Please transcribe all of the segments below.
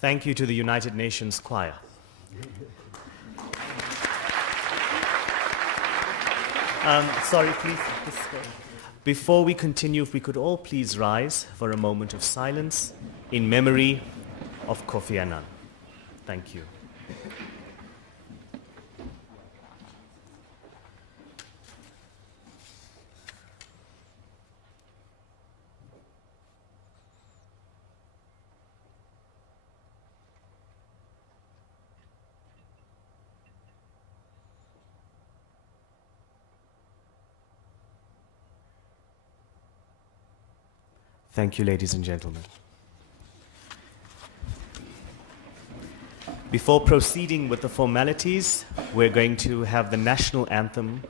Thank you to the United Nations Choir. Sorry, please. Before we continue, if we could all please rise for a moment of silence in memory of Kofi Annan. Thank you. Thank you, ladies and gentlemen. Before proceeding with the formalities, we're going to have the national anthem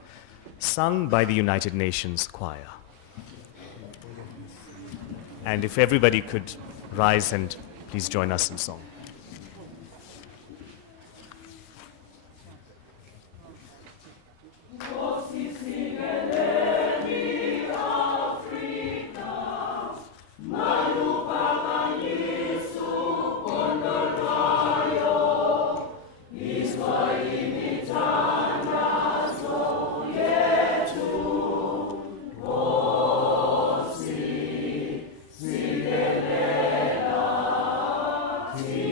sung by the United Nations Choir. And if everybody could rise and please join us in song. See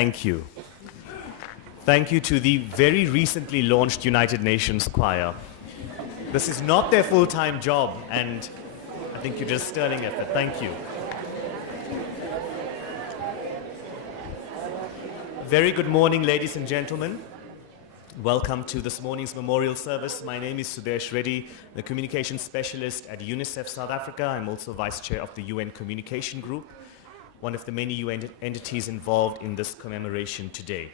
Thank you. Thank you to the very recently launched United Nations Choir. This is not their full-time job, and I think you did a sterling effort. Thank you. Very good morning, ladies and gentlemen. Welcome to this morning's memorial service. My name is Sudesh Reddy, the Communications Specialist at UNICEF South Africa. I'm also Vice Chair of the UN Communication Group, one of the many UN entities involved in this commemoration today.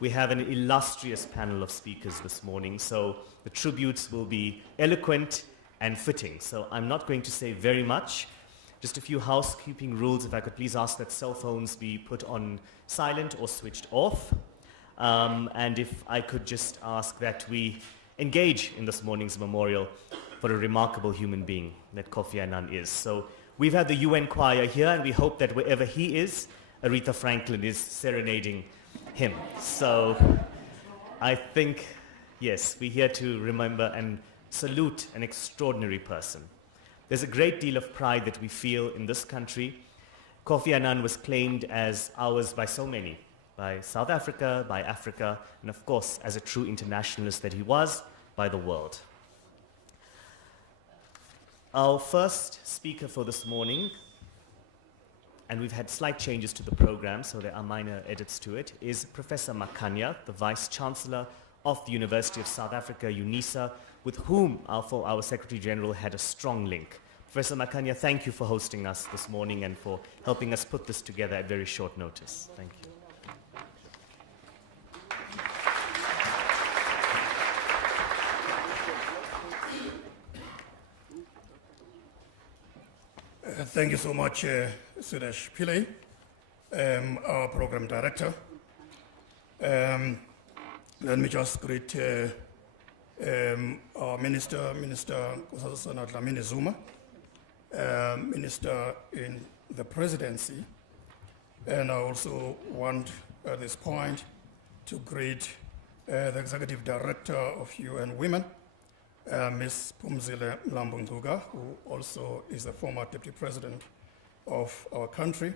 We have an illustrious panel of speakers this morning, so the tributes will be eloquent and fitting. So I'm not going to say very much. Just a few housekeeping rules. If I could please ask that cell phones be put on silent or switched off. And if I could just ask that we engage in this morning's memorial for a remarkable human being that Kofi Annan is. So we've had the UN choir here, and we hope that wherever he is, Aretha Franklin is serenading him. So I think, yes, we're here to remember and salute an extraordinary person. There's a great deal of pride that we feel in this country. Kofi Annan was claimed as ours by so many, by South Africa, by Africa, and of course, as a true internationalist that he was, by the world. Our first speaker for this morning, and we've had slight changes to the program, so there are minor edits to it, is Professor Makhanya, the Vice Chancellor of the University of South Africa, UNISA, with whom our Secretary General had a strong link. Professor Makhanya, thank you for hosting us this morning and for helping us put this together at very short notice. Thank you. Thank you so much, Sudesh Pillay, our program director. Let me just greet our Minister Nkosazana Dlamini Zuma, Minister in the Presidency, and I also want at this point to greet the Executive Director of UN Women, Ms. Phumzile Mlambo-Ngcuka, who also is the former Deputy President of our country,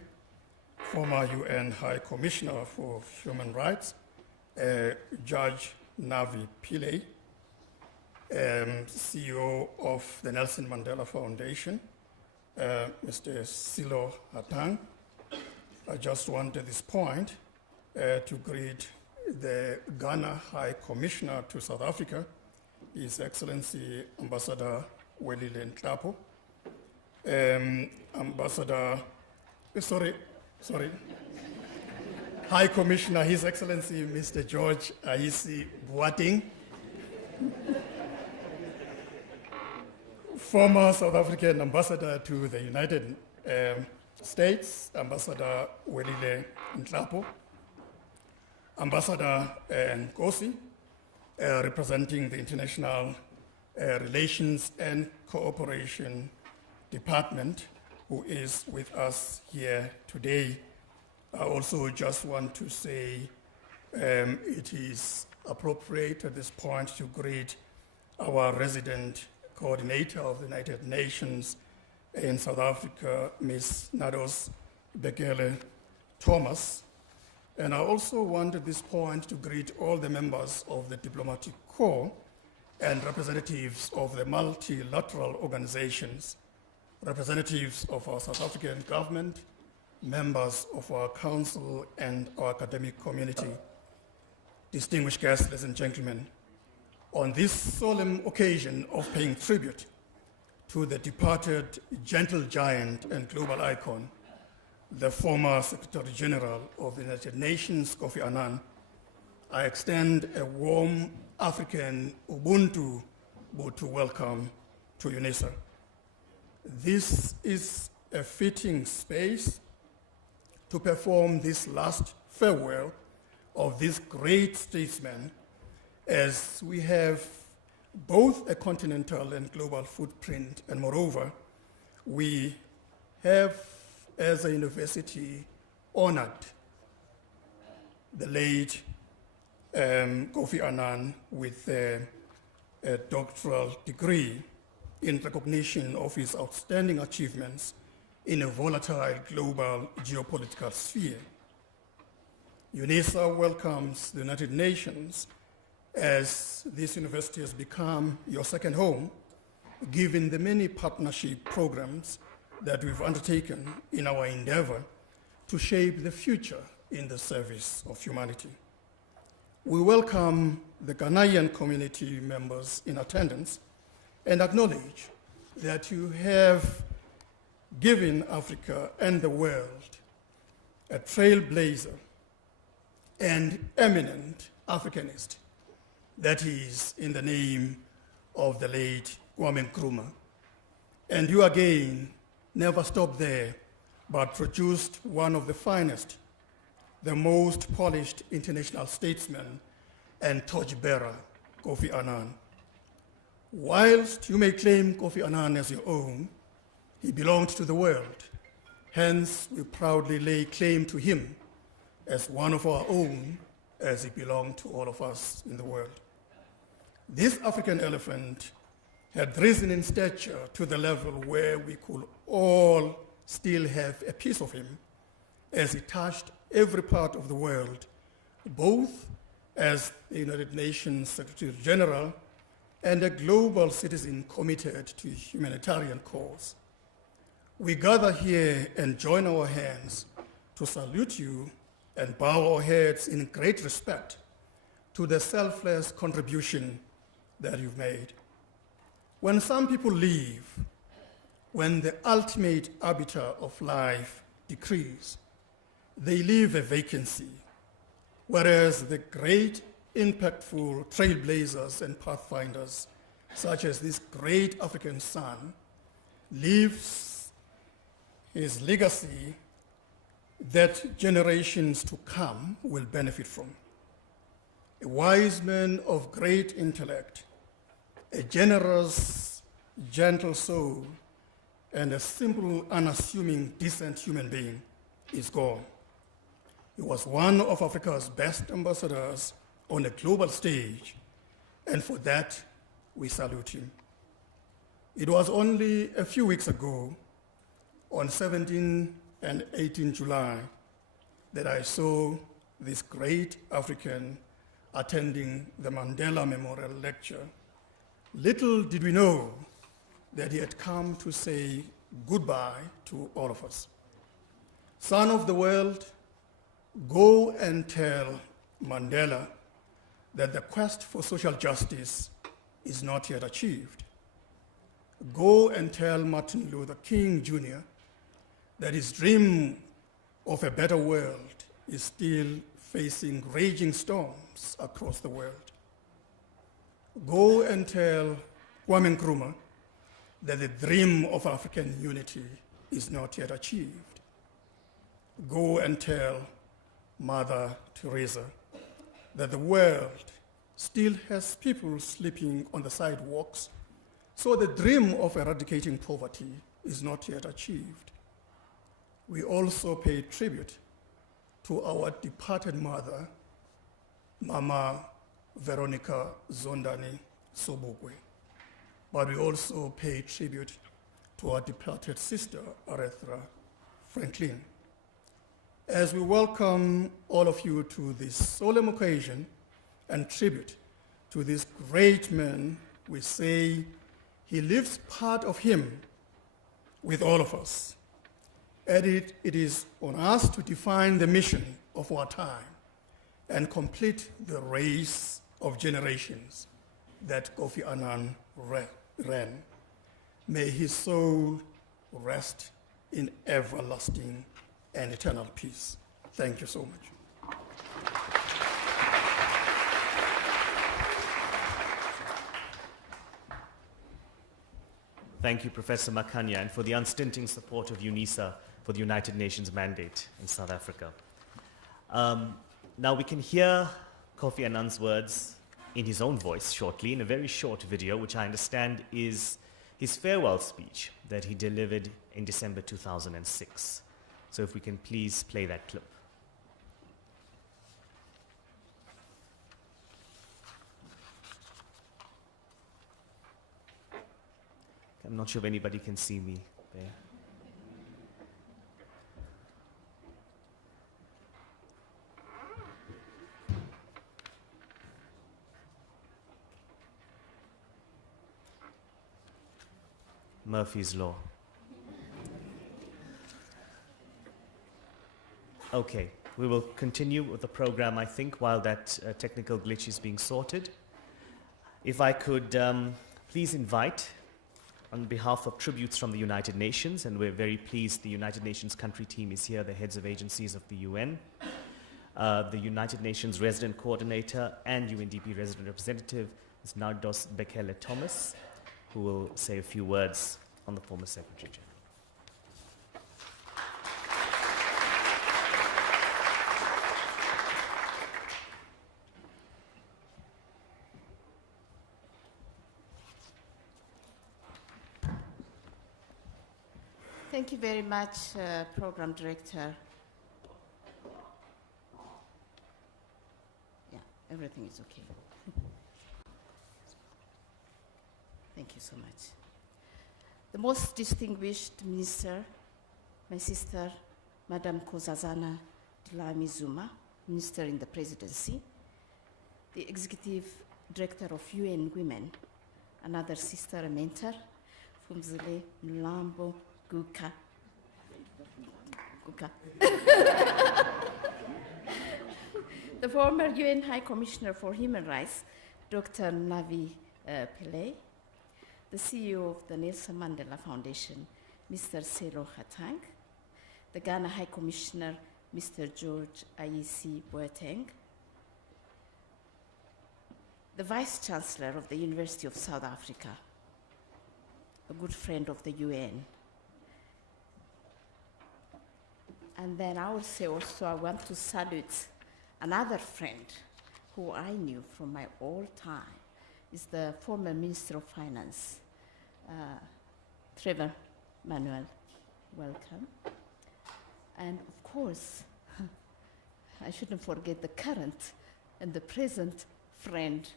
former UN High Commissioner for Human Rights, Judge Navi Pillay, CEO of the Nelson Mandela Foundation, Mr. Silo Hatang. I just want at this point to greet the Ghana High Commissioner to South Africa, His Excellency Ambassador Welile Nhlapo, High Commissioner, His Excellency Mr. George Ahisi Boateng, former South African Ambassador to the United States, Ambassador Welile Nhlapo, Ambassador Nkosi, representing the International Relations and Cooperation Department, who is with us here today. I also just want to say it is appropriate at this point to greet our resident coordinator of the United Nations in South Africa, Ms. Nados Bekele Thomas. And I also want at this point to greet all the members of the Diplomatic Corps and representatives of the multilateral organizations, representatives of our South African government, members of our council and our academic community. Distinguished guests, ladies and gentlemen, on this solemn occasion of paying tribute to the departed gentle giant and global icon, the former Secretary General of the United Nations, Kofi Annan, I extend a warm African Ubuntu welcome to UNISA. This is a fitting space to perform this last farewell of this great statesman, as we have both a continental and global footprint, and moreover, we have, as a university, honored the late Kofi Annan with a doctoral degree in recognition of his outstanding achievements in a volatile global geopolitical sphere. UNISA welcomes the United Nations as this university has become your second home, given the many partnership programs that we've undertaken in our endeavor to shape the future in the service of humanity. We welcome the Ghanaian community members in attendance and acknowledge that you have given Africa and the world a trailblazer and eminent Africanist, that is in the name of the late Kwame Nkrumah. And you again never stopped there, but produced one of the finest, the most polished international statesman and torchbearer, Kofi Annan. Whilst you may claim Kofi Annan as your own, he belonged to the world. Hence, we proudly lay claim to him as one of our own, as he belonged to all of us in the world. This African elephant had risen in stature to the level where we could all still have a piece of him, as he touched every part of the world, both as the United Nations Secretary General and a global citizen committed to a humanitarian cause. We gather here and join our hands to salute you and bow our heads in great respect to the selfless contribution that you've made. When some people leave, when the ultimate arbiter of life decrees, they leave a vacancy, whereas the great, impactful trailblazers and pathfinders, such as this great African son, leaves his legacy that generations to come will benefit from. A wise man of great intellect, a generous, gentle soul, and a simple, unassuming, decent human being is gone. He was one of Africa's best ambassadors on a global stage, and for that, we salute him. It was only a few weeks ago, on 17 and 18 July, that I saw this great African attending the Mandela Memorial Lecture. Little did we know that he had come to say goodbye to all of us. Son of the world, go and tell Mandela that the quest for social justice is not yet achieved. Go and tell Martin Luther King Jr. that his dream of a better world is still facing raging storms across the world. Go and tell Kwame Nkrumah that the dream of African unity is not yet achieved. Go and tell Mother Teresa that the world still has people sleeping on the sidewalks, so the dream of eradicating poverty is not yet achieved. We also pay tribute to our departed mother, Mama Veronica Zondani Sobukwe, but we also pay tribute to our departed sister, Aretha Franklin. As we welcome all of you to this solemn occasion and tribute to this great man, we say he lives part of him with all of us. And it is on us to define the mission of our time and complete the race of generations that Kofi Annan ran. May his soul rest in everlasting and eternal peace. Thank you so much. Thank you, Professor Makanya, and for the unstinting support of UNISA for the United Nations mandate in South Africa. Now we can hear Kofi Annan's words in his own voice shortly in a very short video, which I understand is his farewell speech that he delivered in December 2006. So if we can please play that clip. I'm not sure if anybody can see me there. Murphy's Law. Okay, we will continue with the program, I think, while that technical glitch is being sorted. If I could please invite, on behalf of tributes from the United Nations, and we're very pleased the United Nations country team is here, the heads of agencies of the UN, the United Nations resident coordinator and UNDP resident representative, Ms. Nardos Bekele Thomas, who will say a few words on the former Secretary General. Thank you very much, Program Director. Yeah, everything is okay. Thank you so much. The most distinguished Minister, my sister, Madam Nkosazana Dlamini Zuma, Minister in the Presidency, the Executive Director of UN Women, another sister, a mentor, Fumzile Mlambo Guka. The former UN High Commissioner for Human Rights, Dr. Navi Pillay, the CEO of the Nelson Mandela Foundation, Mr. Selo Hatang, the Ghana High Commissioner, Mr. George Ayisi Boateng, the Vice Chancellor of the University of South Africa, a good friend of the UN. And then I would say also I want to salute another friend who I knew from my old time, is the former Minister of Finance, Trevor Manuel. Welcome. And of course, I shouldn't forget the current and the present friend,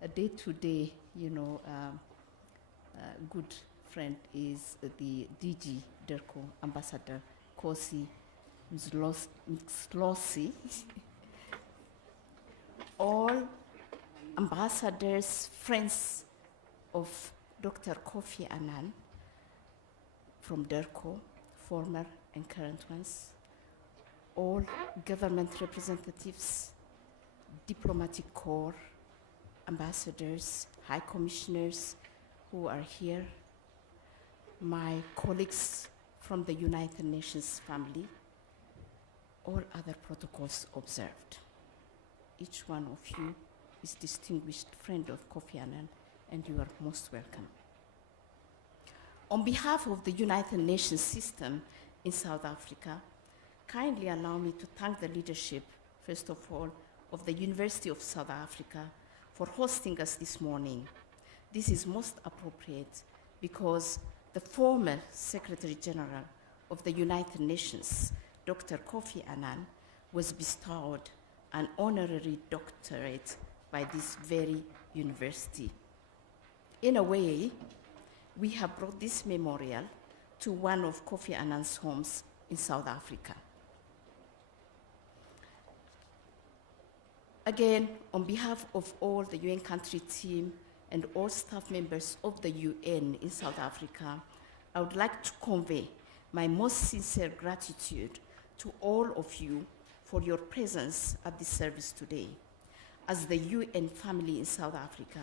a day-to-day, good friend is the DG DERCO, Ambassador Kosi Mzlosi. All ambassadors, friends of Dr. Kofi Annan from DERCO, former and current ones, all government representatives, diplomatic corps, ambassadors, high commissioners who are here, my colleagues from the United Nations family, all other protocols observed. Each one of you is distinguished friend of Kofi Annan, and you are most welcome. On behalf of the United Nations system in South Africa, kindly allow me to thank the leadership, first of all, of the University of South Africa for hosting us this morning. This is most appropriate because the former Secretary General of the United Nations, Dr. Kofi Annan, was bestowed an honorary doctorate by this very university. In a way, we have brought this memorial to one of Kofi Annan's homes in South Africa. Again, on behalf of all the UN country team and all staff members of the UN in South Africa, I would like to convey my most sincere gratitude to all of you for your presence at this service today. As the UN family in South Africa,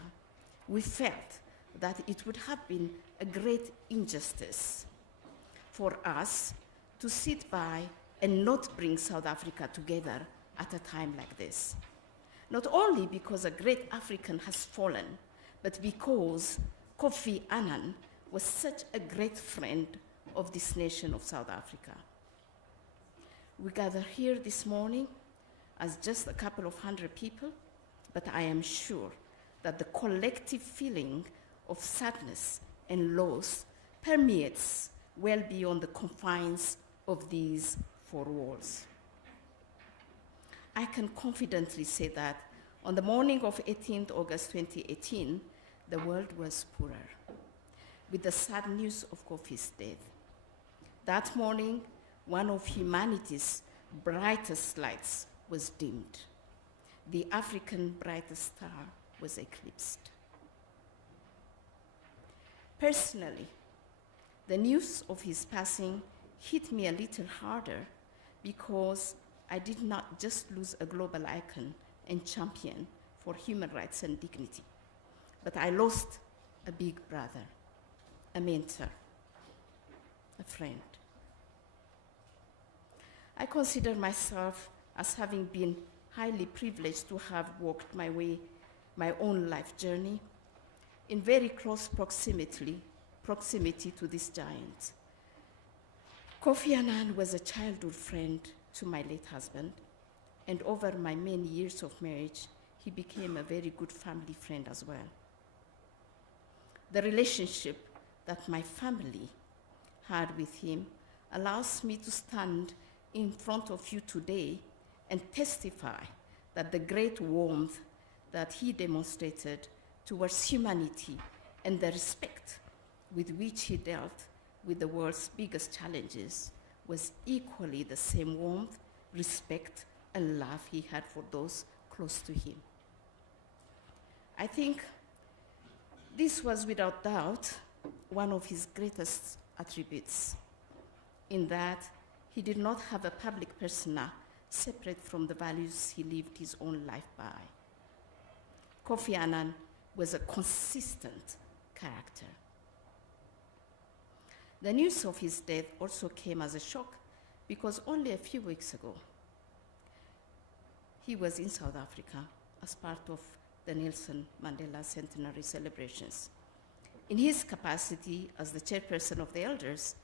we felt that it would have been a great injustice for us to sit by and not bring South Africa together at a time like this. Not only because a great African has fallen, but because Kofi Annan was such a great friend of this nation of South Africa. We gather here this morning as just a couple of hundred people, but I am sure that the collective feeling of sadness and loss permeates well beyond the confines of these four walls. I can confidently say that on the morning of 18th August 2018, the world was poorer with the sad news of Kofi's death. That morning, one of humanity's brightest lights was dimmed. The African brightest star was eclipsed. Personally, The news of his passing hit me a little harder because I did not just lose a global icon and champion for human rights and dignity, but I lost a big brother, a mentor, a friend. I consider myself as having been highly privileged to have walked my own life journey in very close proximity to this giant. Kofi Annan was a childhood friend to my late husband, and over my many years of marriage, he became a very good family friend as well. The relationship that my family had with him allows me to stand in front of you today and testify that the great warmth that he demonstrated towards humanity and the respect with which he dealt with the world's biggest challenges was equally the same warmth, respect, and love he had for those close to him. I think this was without doubt one of his greatest attributes, in that he did not have a public persona separate from the values he lived his own life by. Kofi Annan was a consistent character. The news of his death also came as a shock because only a few weeks ago, he was in South Africa as part of the Nelson Mandela Centenary celebrations. In his capacity as the chairperson of the elders,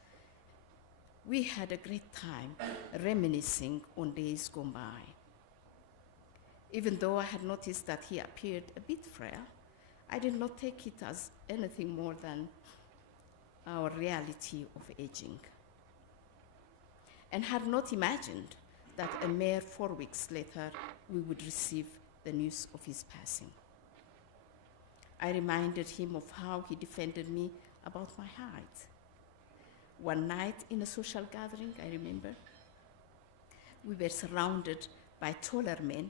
we had a great time reminiscing on days gone by. Even though I had noticed that he appeared a bit frail, I did not take it as anything more than our reality of aging, and had not imagined that a mere 4 weeks later we would receive the news of his passing. I reminded him of how he defended me about my height. One night in a social gathering, I remember, we were surrounded by taller men,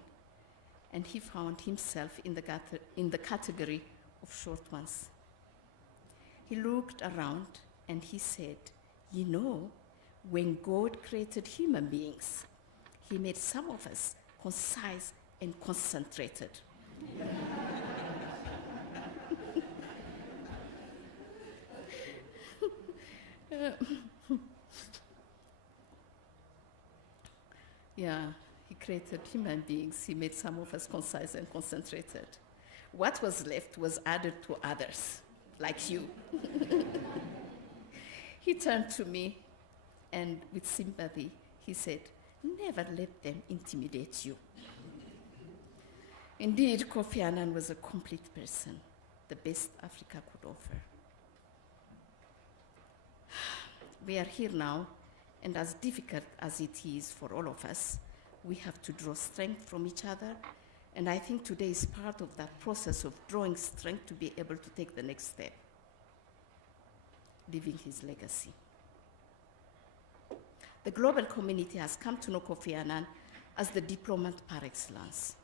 and he found himself in the category of short ones. He looked around and he said, "You know, when God created human beings, he made some of us concise and concentrated." Yeah, he created human beings. He made some of us concise and concentrated. What was left was added to others, like you. He turned to me and with sympathy, he said, "Never let them intimidate you." Indeed, Kofi Annan was a complete person, the best Africa could offer. We are here now, and as difficult as it is for all of us, we have to draw strength from each other, and I think today is part of that process of drawing strength to be able to take the next step, leaving his legacy. The global community has come to know Kofi Annan as the diplomat par excellence,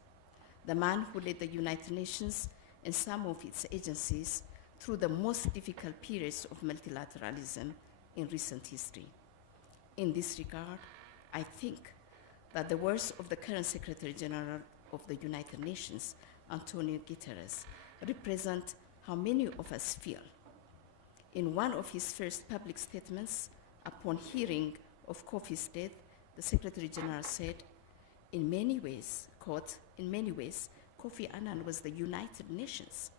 the man who led the United Nations and some of its agencies through the most difficult periods of multilateralism in recent history. In this regard, I think that the words of the current Secretary General of the United Nations, Antonio Guterres, represent how many of us feel. In one of his first public statements, upon hearing of Kofi's death, the Secretary General said, "In many ways," quote, "in many ways, Kofi Annan was the United Nations."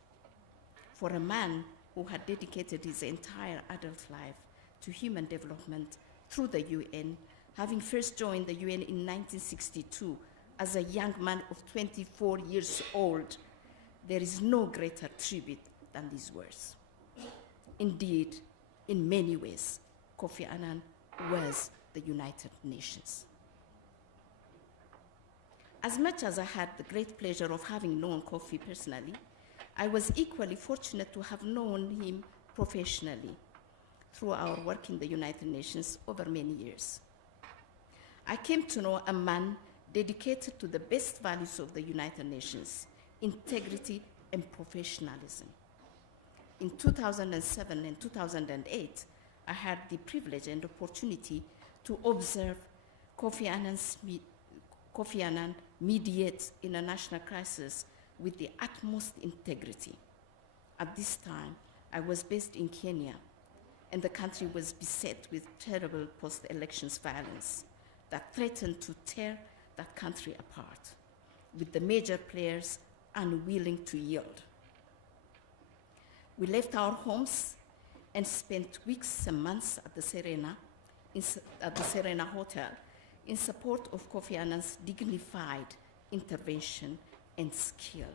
For a man who had dedicated his entire adult life to human development through the UN, having first joined the UN in 1962 as a young man of 24 years old, there is no greater tribute than these words. Indeed, in many ways, Kofi Annan was the United Nations. As much as I had the great pleasure of having known Kofi personally, I was equally fortunate to have known him professionally through our work in the United Nations over many years. I came to know a man dedicated to the best values of the United Nations, integrity and professionalism. In 2007 and 2008, I had the privilege and opportunity to observe Kofi Annan mediate international crisis with the utmost integrity. At this time, I was based in Kenya, and the country was beset with terrible post-elections violence that threatened to tear that country apart, with the major players unwilling to yield. We left our homes and spent weeks and months at the Serena Hotel in support of Kofi Annan's dignified intervention and skill,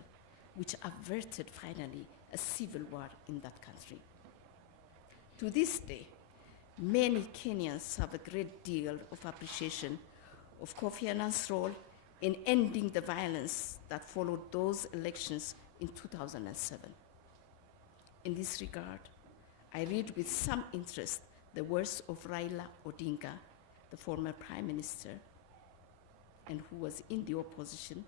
which averted finally a civil war in that country. To this day, many Kenyans have a great deal of appreciation of Kofi Annan's role in ending the violence that followed those elections in 2007. In this regard, I read with some interest the words of Raila Odinga, the former Prime Minister, and who was in the opposition,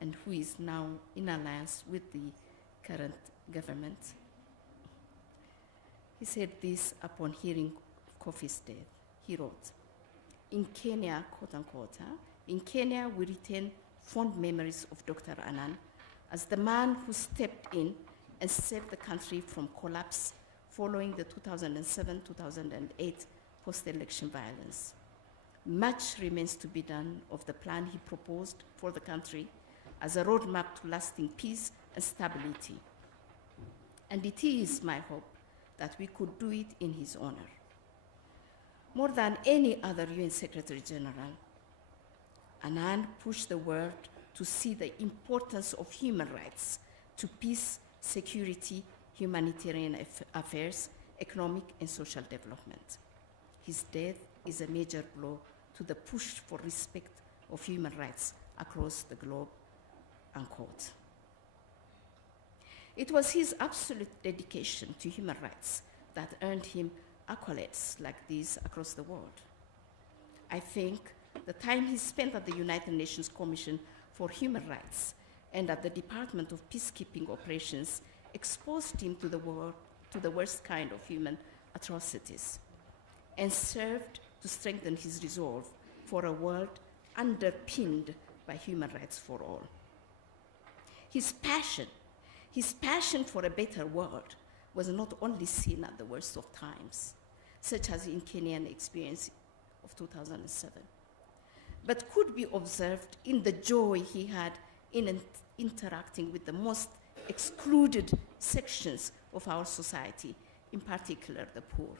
and who is now in alliance with the current government. He said this upon hearing Kofi's death. He wrote, "In Kenya, quote unquote, in Kenya we retain fond memories of Dr. Annan as the man who stepped in and saved the country from collapse following the 2007-2008 post-election violence. Much remains to be done of the plan he proposed for the country as a roadmap to lasting peace and stability. And it is my hope that we could do it in his honor. More than any other UN Secretary General, Annan pushed the world to see the importance of human rights to peace, security, humanitarian affairs, economic and social development. His death is a major blow to the push for respect of human rights across the globe," unquote. It was his absolute dedication to human rights that earned him accolades like these across the world. I think the time he spent at the United Nations Commission for Human Rights and at the Department of Peacekeeping Operations exposed him to the worst kind of human atrocities and served to strengthen his resolve for a world underpinned by human rights for all. His passion for a better world was not only seen at the worst of times, such as in Kenyan experience of 2007, but could be observed in the joy he had in interacting with the most excluded sections of our society, in particular the poor.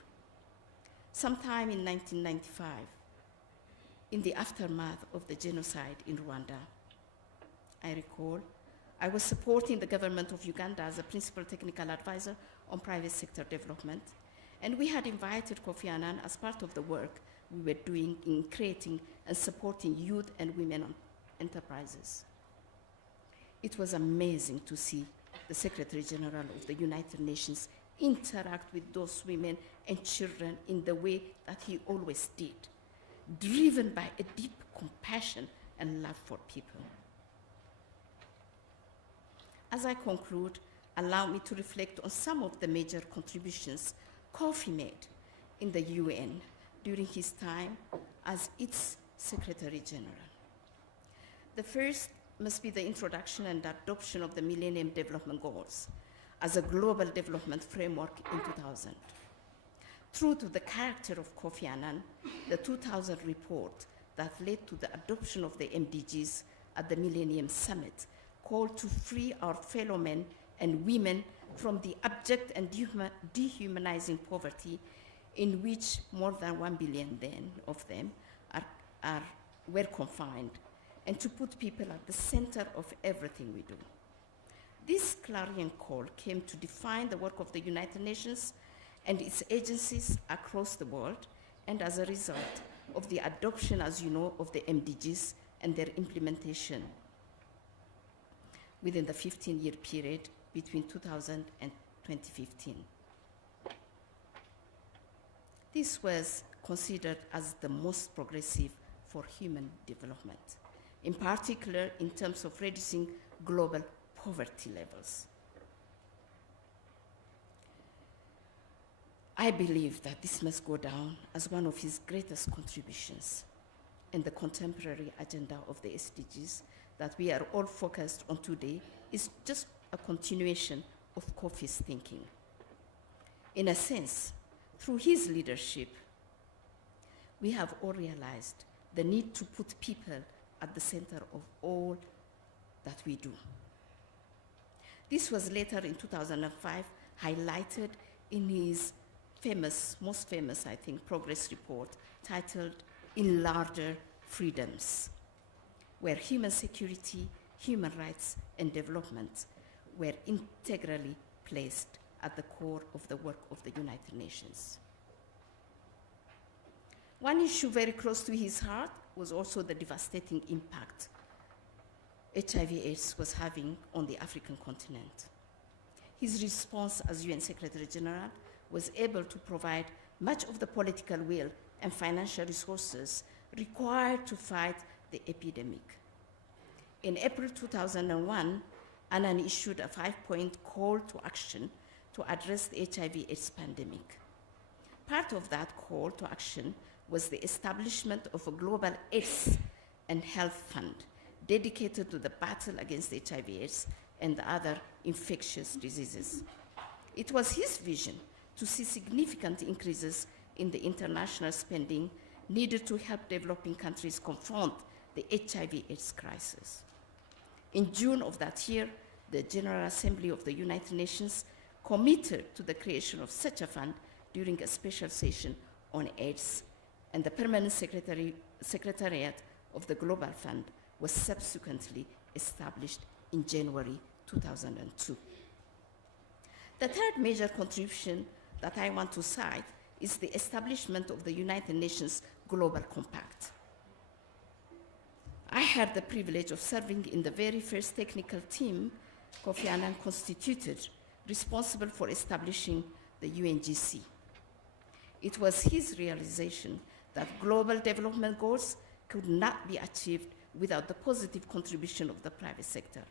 Sometime in 1995, in the aftermath of the genocide in Rwanda, I recall I was supporting the government of Uganda as a principal technical advisor on private sector development, and we had invited Kofi Annan as part of the work we were doing in creating and supporting youth and women enterprises. It was amazing to see the Secretary General of the United Nations interact with those women and children in the way that he always did, driven by a deep compassion and love for people. As I conclude, allow me to reflect on some of the major contributions Kofi made in the UN during his time as its Secretary General. The first must be the introduction and adoption of the Millennium Development Goals as a global development framework in 2000. True to the character of Kofi Annan, the 2000 report that led to the adoption of the MDGs at the Millennium Summit called to free our fellow men and women from the abject and dehumanizing poverty in which more than 1 billion then of them were confined, and to put people at the center of everything we do. This clarion call came to define the work of the United Nations and its agencies across the world, and as a result of the adoption, as you know, of the MDGs and their implementation within the 15-year period between 2000 and 2015. This was considered as the most progressive for human development, in particular in terms of reducing global poverty levels. I believe that this must go down as one of his greatest contributions in the contemporary agenda of the SDGs that we are all focused on today is just a continuation of Kofi's thinking. In a sense, through his leadership, we have all realized the need to put people at the center of all that we do. This was later in 2005 highlighted in his most famous, I think, progress report titled In Larger Freedoms, where human security, human rights, and development were integrally placed at the core of the work of the United Nations. One issue very close to his heart was also the devastating impact HIV/AIDS was having on the African continent. His response as UN Secretary General was able to provide much of the political will and financial resources required to fight the epidemic. In April 2001, Annan issued a 5-point call to action to address the HIV/AIDS pandemic. Part of that call to action was the establishment of a global AIDS and health fund dedicated to the battle against HIV/AIDS and other infectious diseases. It was his vision to see significant increases in the international spending needed to help developing countries confront the HIV/AIDS crisis. In June of that year, the General Assembly of the United Nations committed to the creation of such a fund during a special session on AIDS, and the Permanent Secretariat of the Global Fund was subsequently established in January 2002. The third major contribution that I want to cite is the establishment of the United Nations Global Compact. I had the privilege of serving in the very first technical team Kofi Annan constituted, responsible for establishing the UNGC. It was his realization that global development goals could not be achieved without the positive contribution of the private sector,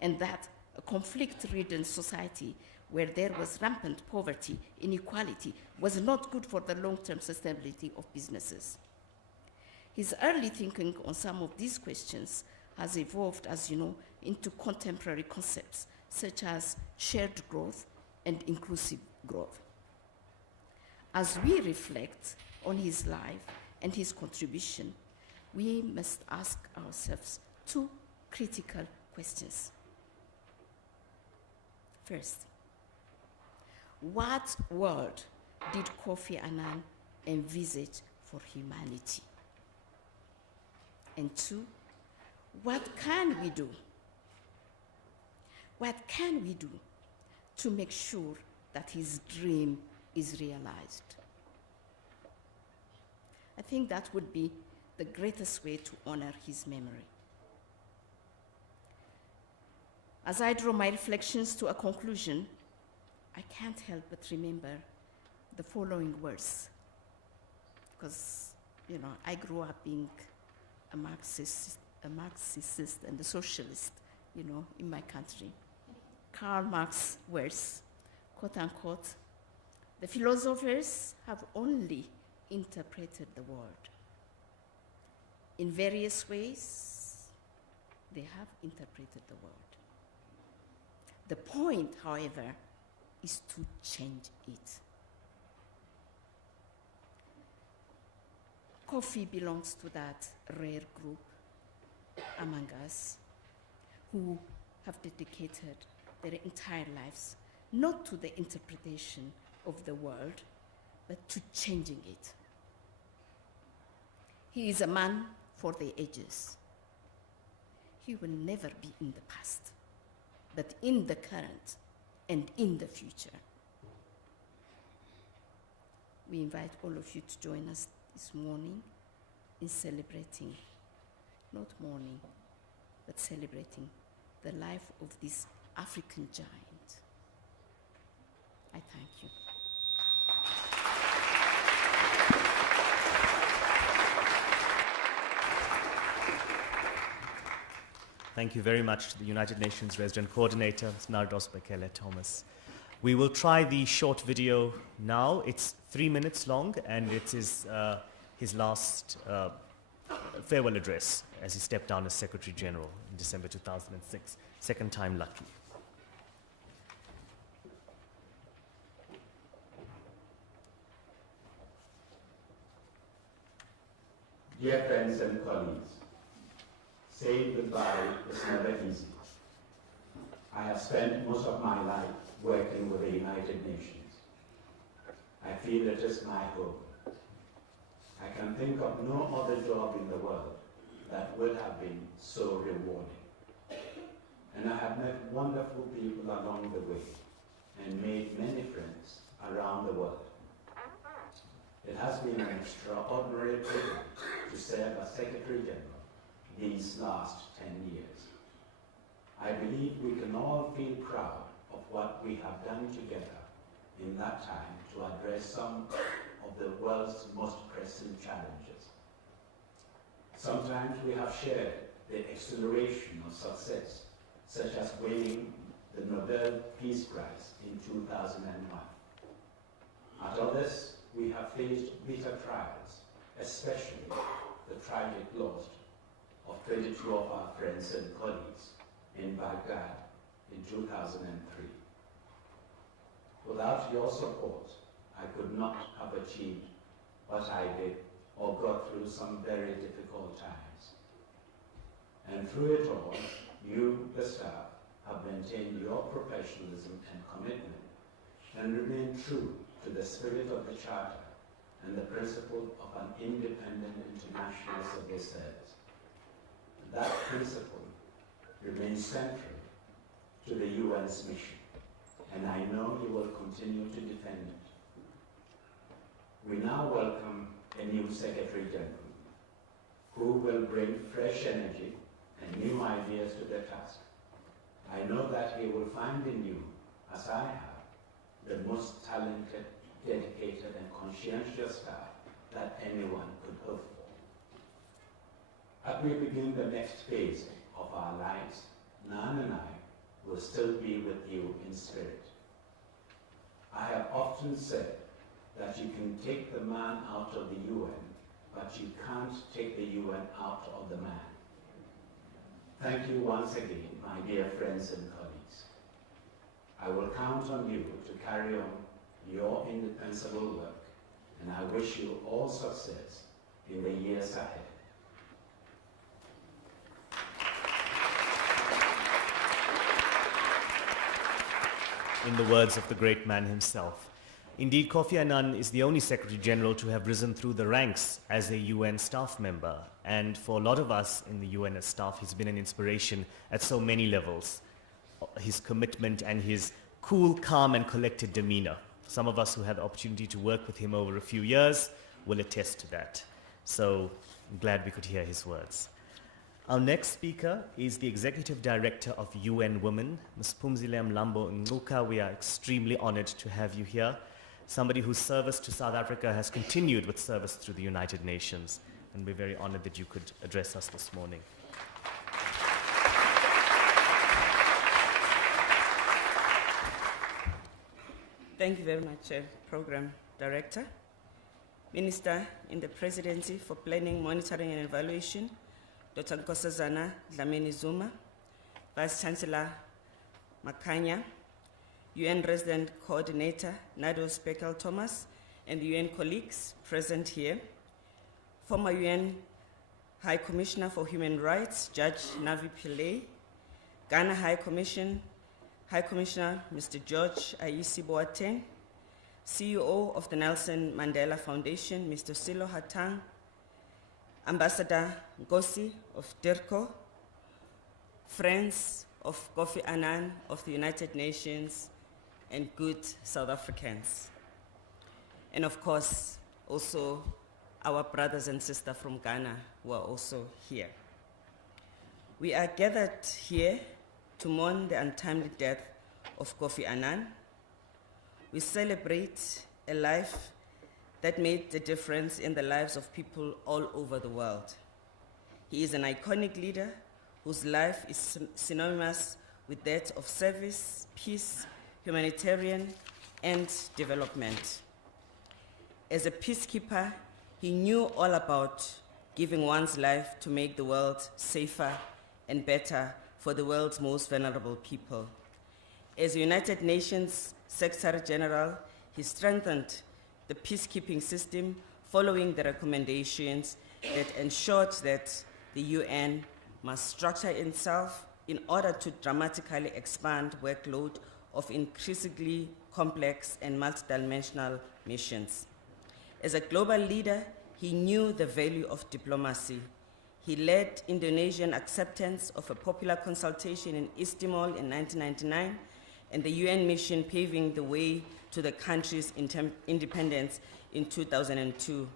and that a conflict-ridden society where there was rampant poverty, inequality, was not good for the long-term sustainability of businesses. His early thinking on some of these questions has evolved, as you know, into contemporary concepts such as shared growth and inclusive growth. As we reflect on his life and his contribution, we must ask ourselves two critical questions. First, what world did Kofi Annan envisage for humanity? And two, what can we do? What can we do to make sure that his dream is realized? I think that would be the greatest way to honor his memory. As I draw my reflections to a conclusion, I can't help but remember the following words, because, you know, I grew up being a Marxist and a socialist, you know, in my country. Karl Marx words, quote unquote, "The philosophers have only interpreted the world. In various ways, they have interpreted the world. The point, however, is to change it." Kofi belongs to that rare group among us who have dedicated their entire lives not to the interpretation of the world, but to changing it. He is a man for the ages. He will never be in the past, but in the current and in the future. We invite all of you to join us this morning in celebrating, not mourning, but celebrating the life of this African giant. I thank you. Thank you very much to the United Nations Resident Coordinator, Ms. Nardos Bekele Thomas. We will try the short video now. It's 3 minutes long, and it is his last farewell address as he stepped down as Secretary General in December 2006. Second time lucky. Dear friends and colleagues, saying goodbye is never easy. I have spent most of my life working with the United Nations. I feel it is my home. I can think of no other job in the world that would have been so rewarding. And I have met wonderful people along the way and made many friends around the world. It has been an extraordinary privilege to serve as Secretary General these last 10 years. I believe we can all feel proud of what we have done together in that time to address some of the world's most pressing challenges. Sometimes we have shared the exhilaration of success, such as winning the Nobel Peace Prize in 2001. At others, we have faced bitter trials, especially the tragic loss of 22 of our friends and colleagues in Baghdad in 2003. Without your support, I could not have achieved what I did or got through some very difficult times. And through it all, you, the staff, have maintained your professionalism and commitment and remained true to the spirit of the Charter and the principle of an independent international civil service. That principle remains central to the UN's mission, and I know you will continue to defend it. We now welcome a new Secretary General, who will bring fresh energy and new ideas to the task. I know that he will find in you, as I have, the most talented, dedicated, and conscientious staff that anyone could hope for. As we begin the next phase of our lives, Nan and I will still be with you in spirit. I have often said that you can take the man out of the UN, but you can't take the UN out of the man. Thank you once again, my dear friends and colleagues. I will count on you to carry on your indispensable work, and I wish you all success in the years ahead. In the words of the great man himself. Indeed, Kofi Annan is the only Secretary General to have risen through the ranks as a UN staff member. And for a lot of us in the UN as staff, he's been an inspiration at so many levels. His commitment and his cool, calm, and collected demeanor. Some of us who had the opportunity to work with him over a few years will attest to that. So I'm glad we could hear his words. Our next speaker is the Executive Director of UN Women, Ms. Phumzile Mlambo Ngcuka. We are extremely honored to have you here. Somebody whose service to South Africa has continued with service through the United Nations. And we're very honored that you could address us this morning. Thank you very much, Program Director. Minister in the Presidency for Planning, Monitoring and Evaluation, Dr. Nkosazana Dlamini Zuma, Vice Chancellor Makanya, UN Resident Coordinator Nado Spekel Thomas, and the UN colleagues present here, former UN High Commissioner for Human Rights, Judge Navi Pillay, Ghana High Commissioner Mr. George Aisi Boateng, CEO of the Nelson Mandela Foundation, Mr. Silo Hatang, Ambassador Ngosi of DIRCO, friends of Kofi Annan of the United Nations, and good South Africans. And of course, also our brothers and sisters from Ghana who are also here. We are gathered here to mourn the untimely death of Kofi Annan. We celebrate a life that made the difference in the lives of people all over the world. He is an iconic leader whose life is synonymous with that of service, peace, humanitarian, and development. As a peacekeeper, he knew all about giving one's life to make the world safer and better for the world's most vulnerable people. As United Nations Secretary General, he strengthened the peacekeeping system following the recommendations that ensured that the UN must structure itself in order to dramatically expand workload of increasingly complex and multidimensional missions. As a global leader, he knew the value of diplomacy. He led Indonesian acceptance of a popular consultation in East Timor in 1999, and the UN mission paving the way to the country's independence in 2002.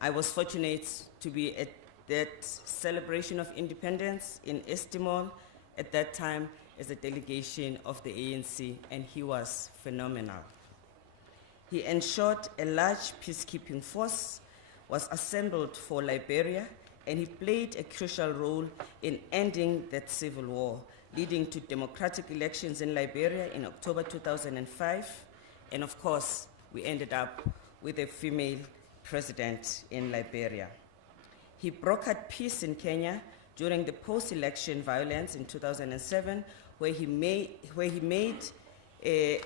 I was fortunate to be at that celebration of independence in East Timor at that time as a delegation of the ANC, and he was phenomenal. He ensured a large peacekeeping force was assembled for Liberia, and he played a crucial role in ending that civil war, leading to democratic elections in Liberia in October 2005. And of course, we ended up with a female president in Liberia. He brokered peace in Kenya during the post-election violence in 2007, where he made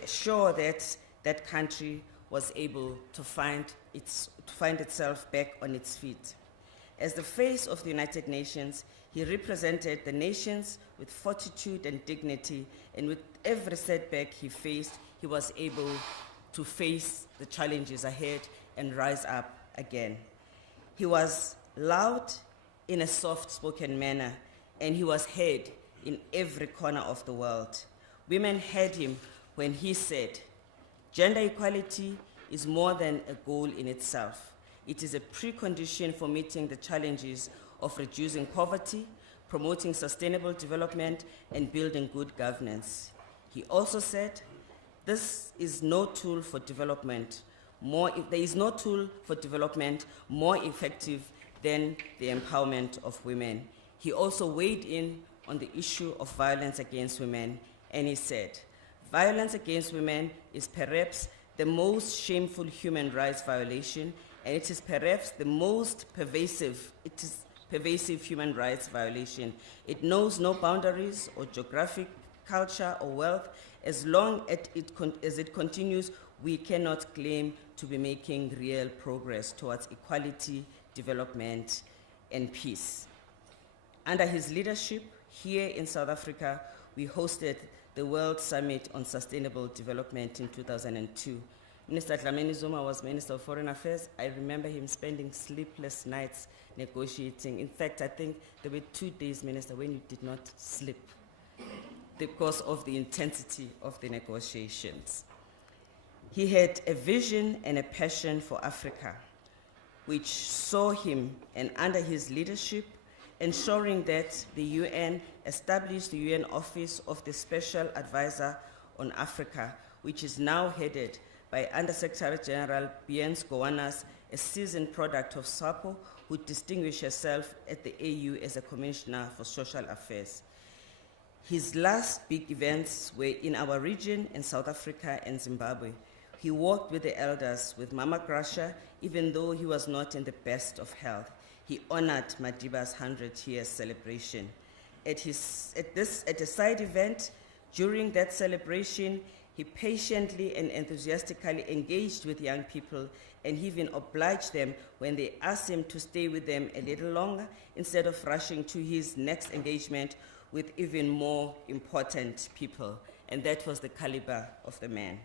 sure that that country was able to find itself back on its feet. As the face of the United Nations, he represented the nations with fortitude and dignity, and with every setback he faced, he was able to face the challenges ahead and rise up again. He was loud in a soft-spoken manner, and he was heard in every corner of the world. Women heard him when he said, "Gender equality is more than a goal in itself. It is a precondition for meeting the challenges of reducing poverty, promoting sustainable development, and building good governance." He also said, there is no tool for development more effective than the empowerment of women. He also weighed in on the issue of violence against women, and he said, "Violence against women is perhaps the most shameful human rights violation, and it is perhaps the most pervasive human rights violation. It knows no boundaries or geographic, culture, or wealth. As long as it continues, we cannot claim to be making real progress towards equality, development, and peace." Under his leadership, here in South Africa, we hosted the World Summit on Sustainable Development in 2002. Minister Dlamini Zuma was Minister of Foreign Affairs. I remember him spending sleepless nights negotiating. In fact, I think there were 2 days, Minister, when you did not sleep because of the intensity of the negotiations. He had a vision and a passion for Africa, which saw him, and under his leadership, ensuring that the UN established the UN Office of the Special Advisor on Africa, which is now headed by Under-Secretary General Biens Gowanas, a seasoned product of SAPO, who distinguished herself at the AU as a Commissioner for Social Affairs. His last big events were in our region in South Africa and Zimbabwe. He walked with the elders, with Mama Gracia, even though he was not in the best of health. He honored Madiba's 100-year celebration. At a side event, during that celebration, he patiently and enthusiastically engaged with young people, and he even obliged them when they asked him to stay with them a little longer instead of rushing to his next engagement with even more important people. And that was the caliber of the man.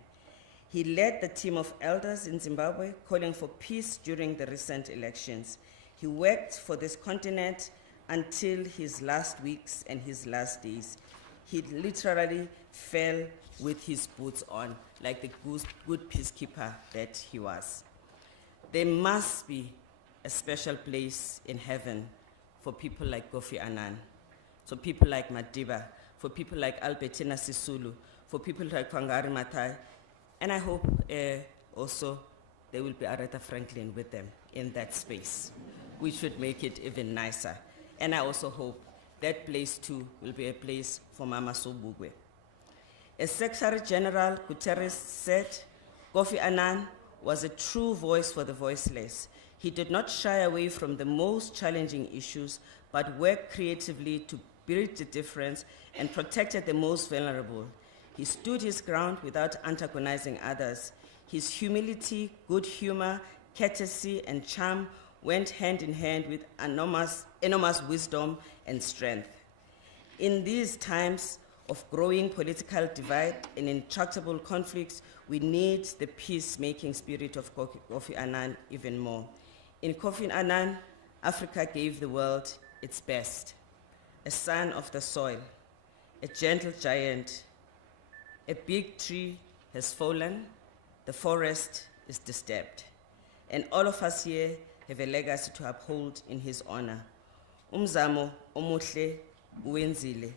He led the team of elders in Zimbabwe calling for peace during the recent elections. He worked for this continent until his last weeks and his last days. He literally fell with his boots on, like the good peacekeeper that he was. There must be a special place in heaven for people like Kofi Annan, for people like Madiba, for people like Albertina Sisulu, for people like Kwangari Maathai, and I hope also there will be Aretha Franklin with them in that space, which would make it even nicer. And I also hope that place too will be a place for Mama Sobukwe. As Secretary General Guterres said, Kofi Annan was a true voice for the voiceless. He did not shy away from the most challenging issues, but worked creatively to bridge the difference and protected the most vulnerable. He stood his ground without antagonizing others. His humility, good humor, courtesy, and charm went hand in hand with enormous wisdom and strength. In these times of growing political divide and intractable conflicts, we need the peacemaking spirit of Kofi Annan even more. In Kofi Annan, Africa gave the world its best: a son of the soil, a gentle giant. A big tree has fallen, the forest is disturbed, and all of us here have a legacy to uphold in his honor. Umzamo omuhle uwenzile,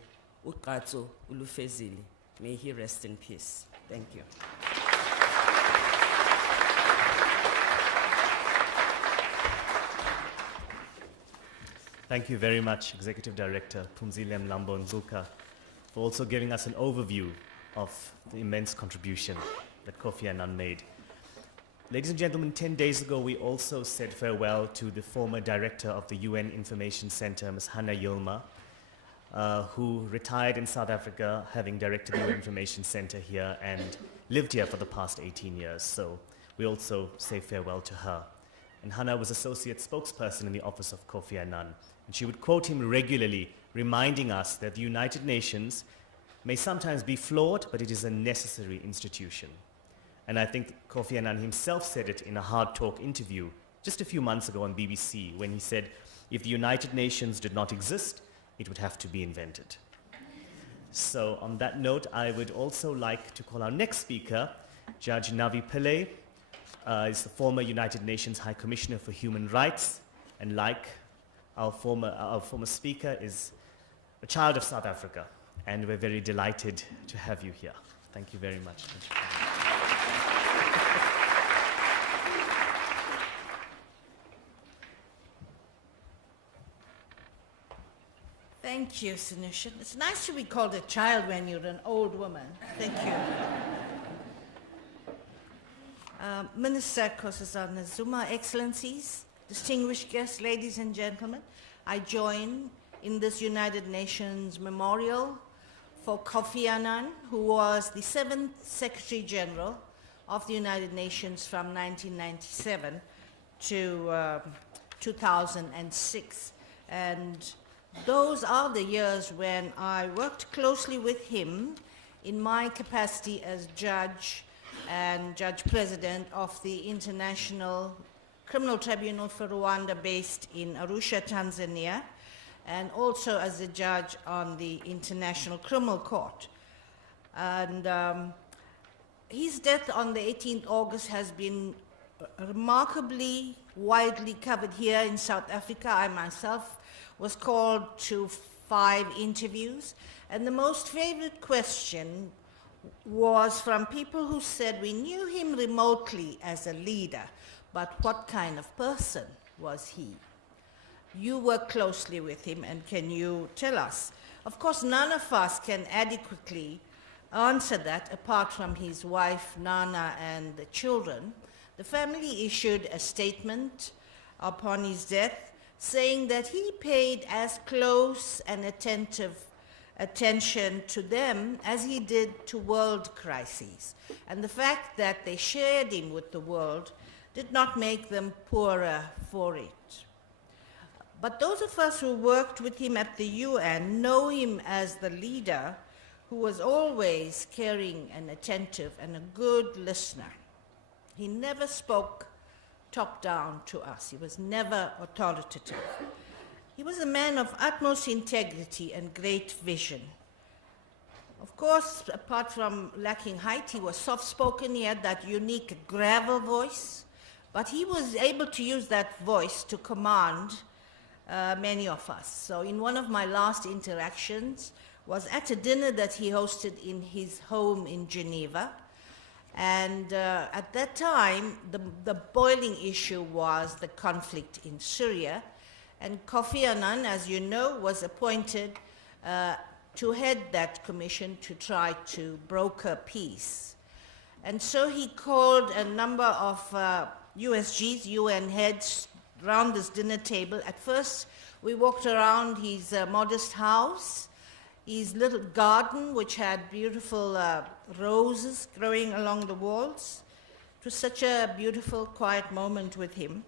uqatso ulufezile. May he rest in peace. Thank you. Thank you very much, Executive Director Phumzile Mlambo Nzuka, for also giving us an overview of the immense contribution that Kofi Annan made. Ladies and gentlemen, 10 days ago, we also said farewell to the former director of the UN Information Center, Ms. Hannah Yilma, who retired in South Africa, having directed the UN Information Center here and lived here for the past 18 years. So we also say farewell to her. And Hannah was associate spokesperson in the office of Kofi Annan. And she would quote him regularly, reminding us that the United Nations may sometimes be flawed, but it is a necessary institution. And I think Kofi Annan himself said it in a Hard Talk interview just a few months ago on BBC, when he said, if the United Nations did not exist, it would have to be invented. So on that note, I would also like to call our next speaker, Judge Navi Pillay. Is the former United Nations High Commissioner for Human Rights, and like our former speaker, is a child of South Africa, and we're very delighted to have you here. Thank you very much. Thank you, Sinushan. It's nice to be called a child when you're an old woman. Thank you. Minister Nkosazana Zuma, Excellencies, distinguished guests, ladies and gentlemen, I join in this United Nations memorial for Kofi Annan, who was the 7th Secretary General of the United Nations from 1997 to 2006. And those are the years when I worked closely with him in my capacity as judge and judge president of the International Criminal Tribunal for Rwanda based in Arusha, Tanzania, and also as a judge on the International Criminal Court. And his death on the 18th August has been remarkably widely covered here in South Africa. I myself was called to 5 interviews, and the most favorite question was from people who said, we knew him remotely as a leader, but what kind of person was he? You work closely with him, and can you tell us? Of course, none of us can adequately answer that apart from his wife, Nana, and the children. The family issued a statement upon his death saying that he paid as close and attentive attention to them as he did to world crises. And the fact that they shared him with the world did not make them poorer for it. But those of us who worked with him at the UN know him as the leader who was always caring and attentive and a good listener. He never spoke top down to us. He was never authoritative. He was a man of utmost integrity and great vision. Of course, apart from lacking height, he was soft-spoken. He had that unique gravel voice, but he was able to use that voice to command many of us. So in one of my last interactions was at a dinner that he hosted in his home in Geneva. And at that time, the boiling issue was the conflict in Syria. And Kofi Annan, as you know, was appointed to head that commission to try to broker peace. And so he called a number of USGs, UN heads, around this dinner table. At first, we walked around his modest house, his little garden, which had beautiful roses growing along the walls. It was such a beautiful, quiet moment with him.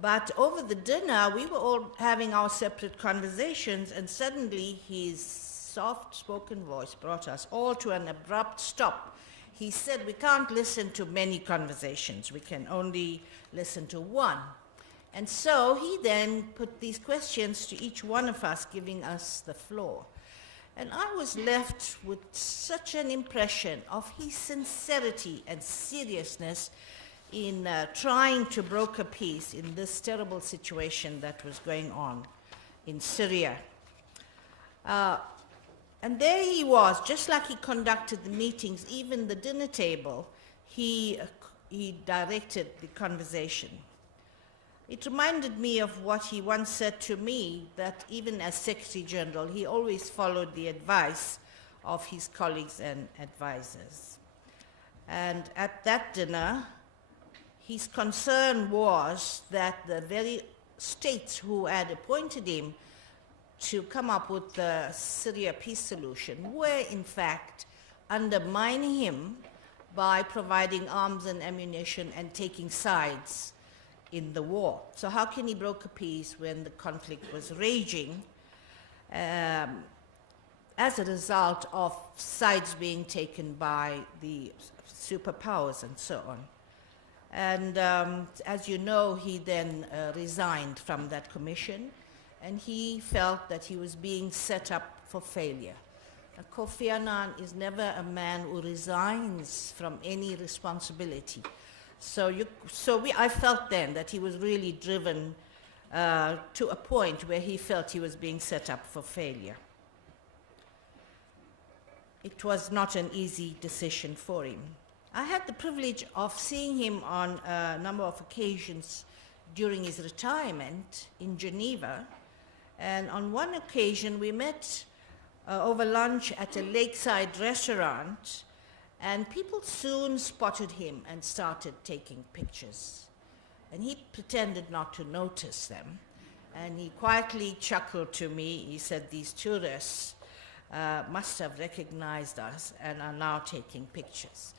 But over the dinner, we were all having our separate conversations, and suddenly his soft-spoken voice brought us all to an abrupt stop. He said, "We can't listen to many conversations. We can only listen to one." And so he then put these questions to each one of us, giving us the floor. And I was left with such an impression of his sincerity and seriousness in trying to broker peace in this terrible situation that was going on in Syria. And there he was, just like he conducted the meetings, even the dinner table, he directed the conversation. It reminded me of what he once said to me, that even as Secretary General, he always followed the advice of his colleagues and advisors. And at that dinner, his concern was that the very states who had appointed him to come up with the Syria peace solution were in fact undermining him by providing arms and ammunition and taking sides in the war. So how can he broker peace when the conflict was raging as a result of sides being taken by the superpowers and so on? And as you know, he then resigned from that commission, and he felt that he was being set up for failure. Now, Kofi Annan is never a man who resigns from any responsibility. I felt then that he was really driven to a point where he felt he was being set up for failure. It was not an easy decision for him. I had the privilege of seeing him on a number of occasions during his retirement in Geneva. And on one occasion, we met over lunch at a lakeside restaurant, and people soon spotted him and started taking pictures. And he pretended not to notice them. And he quietly chuckled to me. He said, "These tourists must have recognized us and are now taking pictures."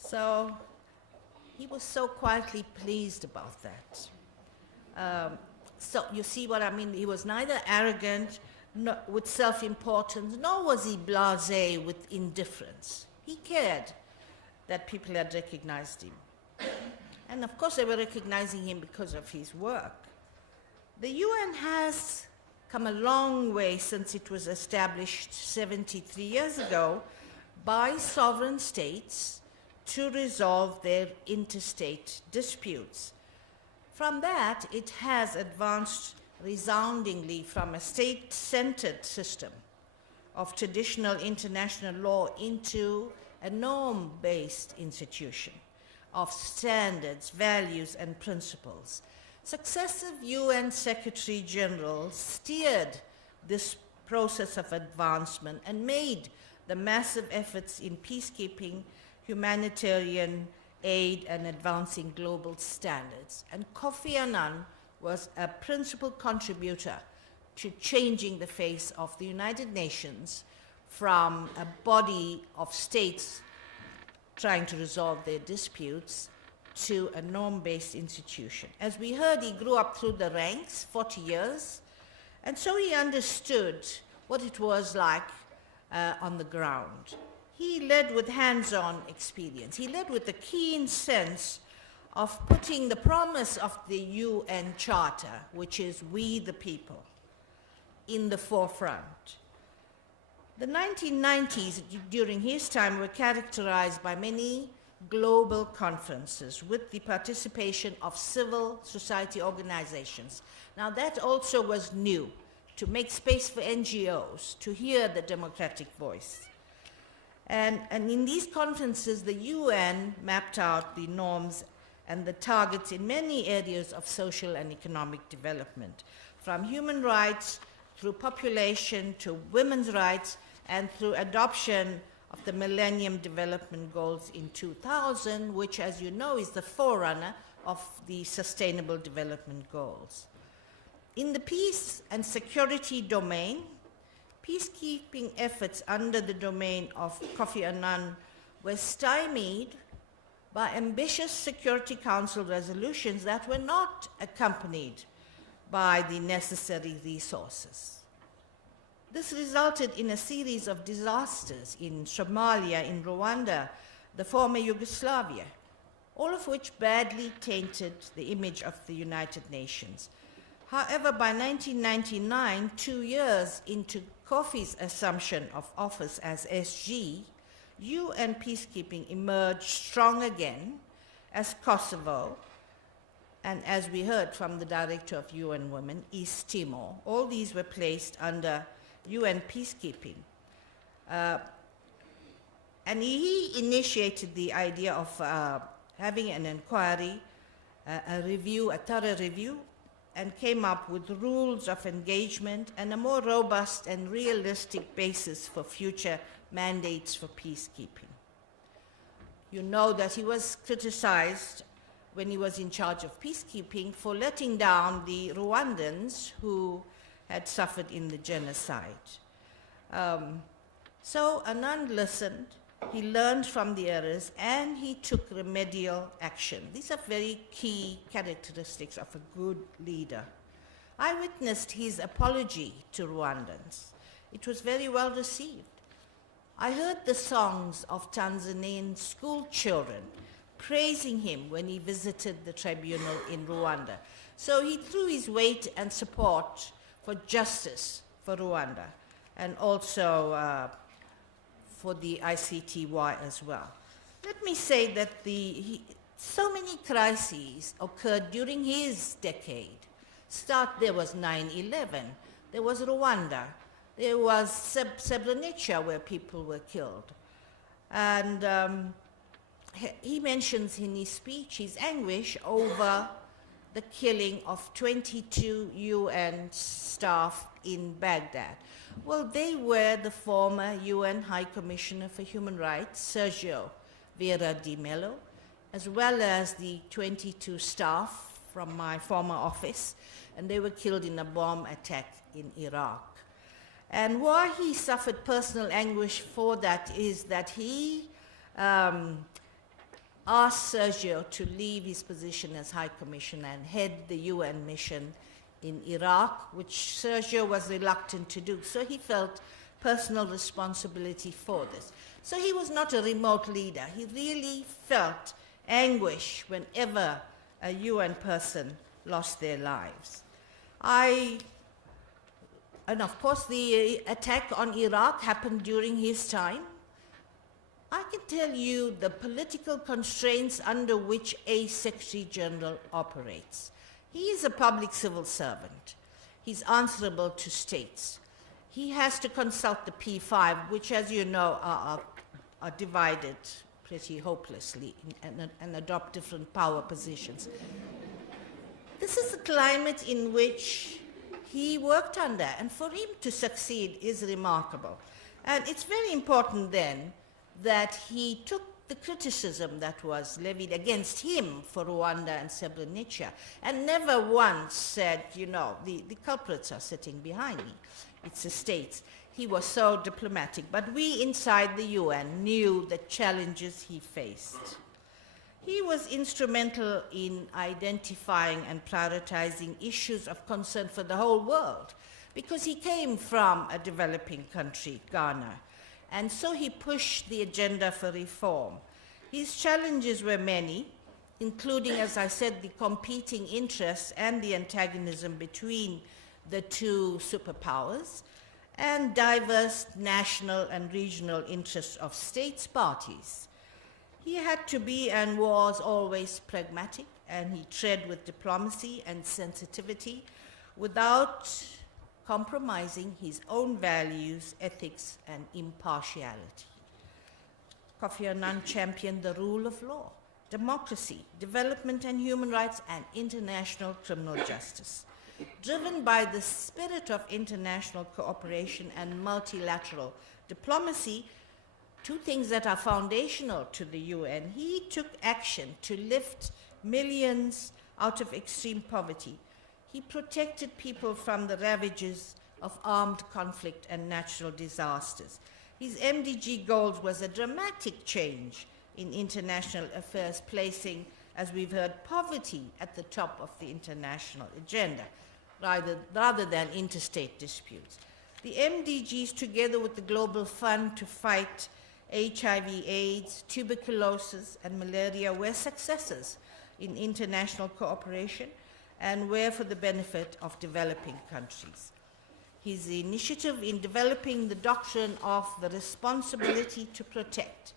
So he was so quietly pleased about that. So you see what I mean? He was neither arrogant with self-importance, nor was he blasé with indifference. He cared that people had recognized him. And of course they were recognizing him because of his work. The UN has come a long way since it was established 73 years ago by sovereign states to resolve their interstate disputes. From that, it has advanced resoundingly from a state-centered system of traditional international law into a norm-based institution of standards, values, and principles. Successive UN Secretary Generals steered this process of advancement and made the massive efforts in peacekeeping, humanitarian aid, and advancing global standards. And Kofi Annan was a principal contributor to changing the face of the United Nations from a body of states trying to resolve their disputes to a norm-based institution. As we heard, he grew up through the ranks, 40 years, and so he understood what it was like on the ground. He led with hands-on experience. He led with a keen sense of putting the promise of the UN Charter, which is we the people, in the forefront. The 1990s, during his time, were characterized by many global conferences with the participation of civil society organizations. Now that also was new, to make space for NGOs to hear the democratic voice. And in these conferences, the UN mapped out the norms and the targets in many areas of social and economic development, from human rights through population to women's rights and through adoption of the Millennium Development Goals in 2000, which, as you know, is the forerunner of the Sustainable Development Goals. In the peace and security domain, peacekeeping efforts under the domain of Kofi Annan were stymied by ambitious Security Council resolutions that were not accompanied by the necessary resources. This resulted in a series of disasters in Somalia, in Rwanda, the former Yugoslavia, all of which badly tainted the image of the United Nations. However, by 1999, 2 years into Kofi's assumption of office as SG, UN peacekeeping emerged strong again as Kosovo, and as we heard from the Director of UN Women, East Timor. All these were placed under UN peacekeeping. And he initiated the idea of having an inquiry, a thorough review, and came up with rules of engagement and a more robust and realistic basis for future mandates for peacekeeping. You know that he was criticized when he was in charge of peacekeeping for letting down the Rwandans who had suffered in the genocide. So Annan listened, he learned from the errors, and he took remedial action. These are very key characteristics of a good leader. I witnessed his apology to Rwandans. It was very well received. I heard the songs of Tanzanian school children praising him when he visited the tribunal in Rwanda. So he threw his weight and support for justice for Rwanda and also for the ICTY as well. Let me say that so many crises occurred during his decade. There was 9/11, there was Rwanda, there was Srebrenica where people were killed. And he mentions in his speech his anguish over the killing of 22 UN staff in Baghdad. Well, they were the former UN High Commissioner for Human Rights, Sergio Vieira de Mello, as well as the 22 staff from my former office, and they were killed in a bomb attack in Iraq. And why he suffered personal anguish for that is that he asked Sergio to leave his position as High Commissioner and head the UN mission in Iraq, which Sergio was reluctant to do. So he felt personal responsibility for this. So he was not a remote leader. He really felt anguish whenever a UN person lost their lives. And of course, the attack on Iraq happened during his time. I can tell you the political constraints under which a Secretary General operates. He is a public civil servant. He's answerable to states. He has to consult the P5, which, as you know, are divided pretty hopelessly and adopt different power positions. This is the climate in which he worked under, and for him to succeed is remarkable. And it's very important then that he took the criticism that was levied against him for Rwanda and Srebrenica and never once said, you know, the culprits are sitting behind me. It's the states. He was so diplomatic. But we inside the UN knew the challenges he faced. He was instrumental in identifying and prioritizing issues of concern for the whole world because he came from a developing country, Ghana. And so he pushed the agenda for reform. His challenges were many, including, as I said, the competing interests and the antagonism between the two superpowers, and diverse national and regional interests of states parties. He had to be and was always pragmatic, and he tread with diplomacy and sensitivity without compromising his own values, ethics, and impartiality. Kofi Annan championed the rule of law, democracy, development and human rights, and international criminal justice. driven by the spirit of international cooperation and multilateral diplomacy, two things that are foundational to the UN. He took action to lift millions out of extreme poverty. He protected people from the ravages of armed conflict and natural disasters. His MDG goals was a dramatic change in international affairs, placing, as we've heard, poverty at the top of the international agenda, rather than interstate disputes. The MDGs, together with the Global Fund to fight HIV, AIDS, tuberculosis, and malaria, were successes in international cooperation and were for the benefit of developing countries. His initiative in developing the doctrine of the responsibility to protect,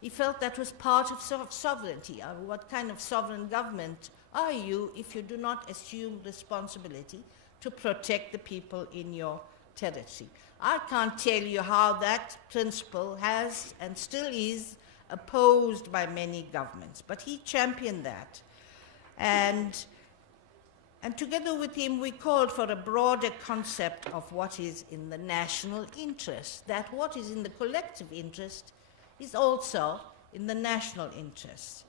he felt that was part of sovereignty. What kind of sovereign government are you if you do not assume responsibility to protect the people in your territory? I can't tell you how that principle has and still is opposed by many governments, but he championed that. And together with him, we called for a broader concept of what is in the national interest, that what is in the collective interest is also in the national interest.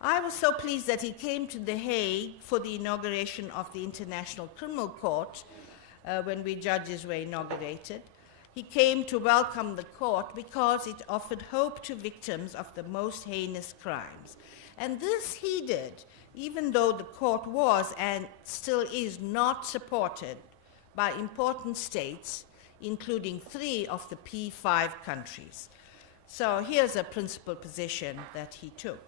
I was so pleased that he came to The Hague for the inauguration of the International Criminal Court when we judges were inaugurated. He came to welcome the court because it offered hope to victims of the most heinous crimes. And this he did, even though the court was and still is not supported by important states, including 3 of the P5 countries. So here's a principled position that he took.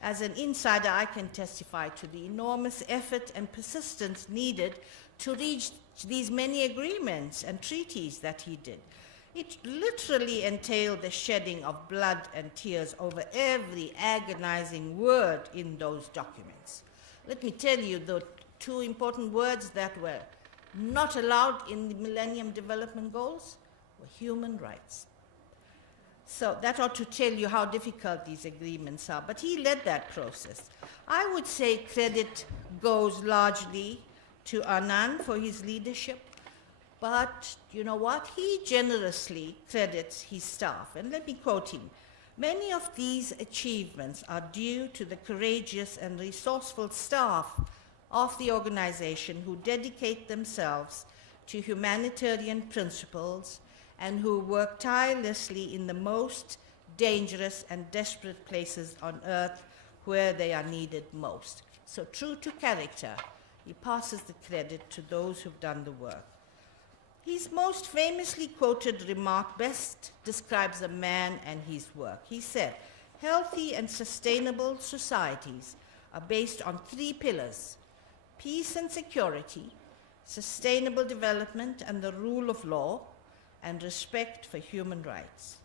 As an insider, I can testify to the enormous effort and persistence needed to reach these many agreements and treaties that he did. It literally entailed the shedding of blood and tears over every agonizing word in those documents. Let me tell you the 2 important words that were not allowed in the Millennium Development Goals were human rights. So that ought to tell you how difficult these agreements are, but he led that process. I would say credit goes largely to Annan for his leadership, but you know what? He generously credits his staff. And let me quote him. Many of these achievements are due to the courageous and resourceful staff of the organization who dedicate themselves to humanitarian principles and who work tirelessly in the most dangerous and desperate places on earth where they are needed most. So true to character, he passes the credit to those who've done the work. His most famously quoted remark best describes a man and his work. He said, "Healthy and sustainable societies are based on 3 pillars: peace and security, sustainable development and the rule of law, and respect for human rights.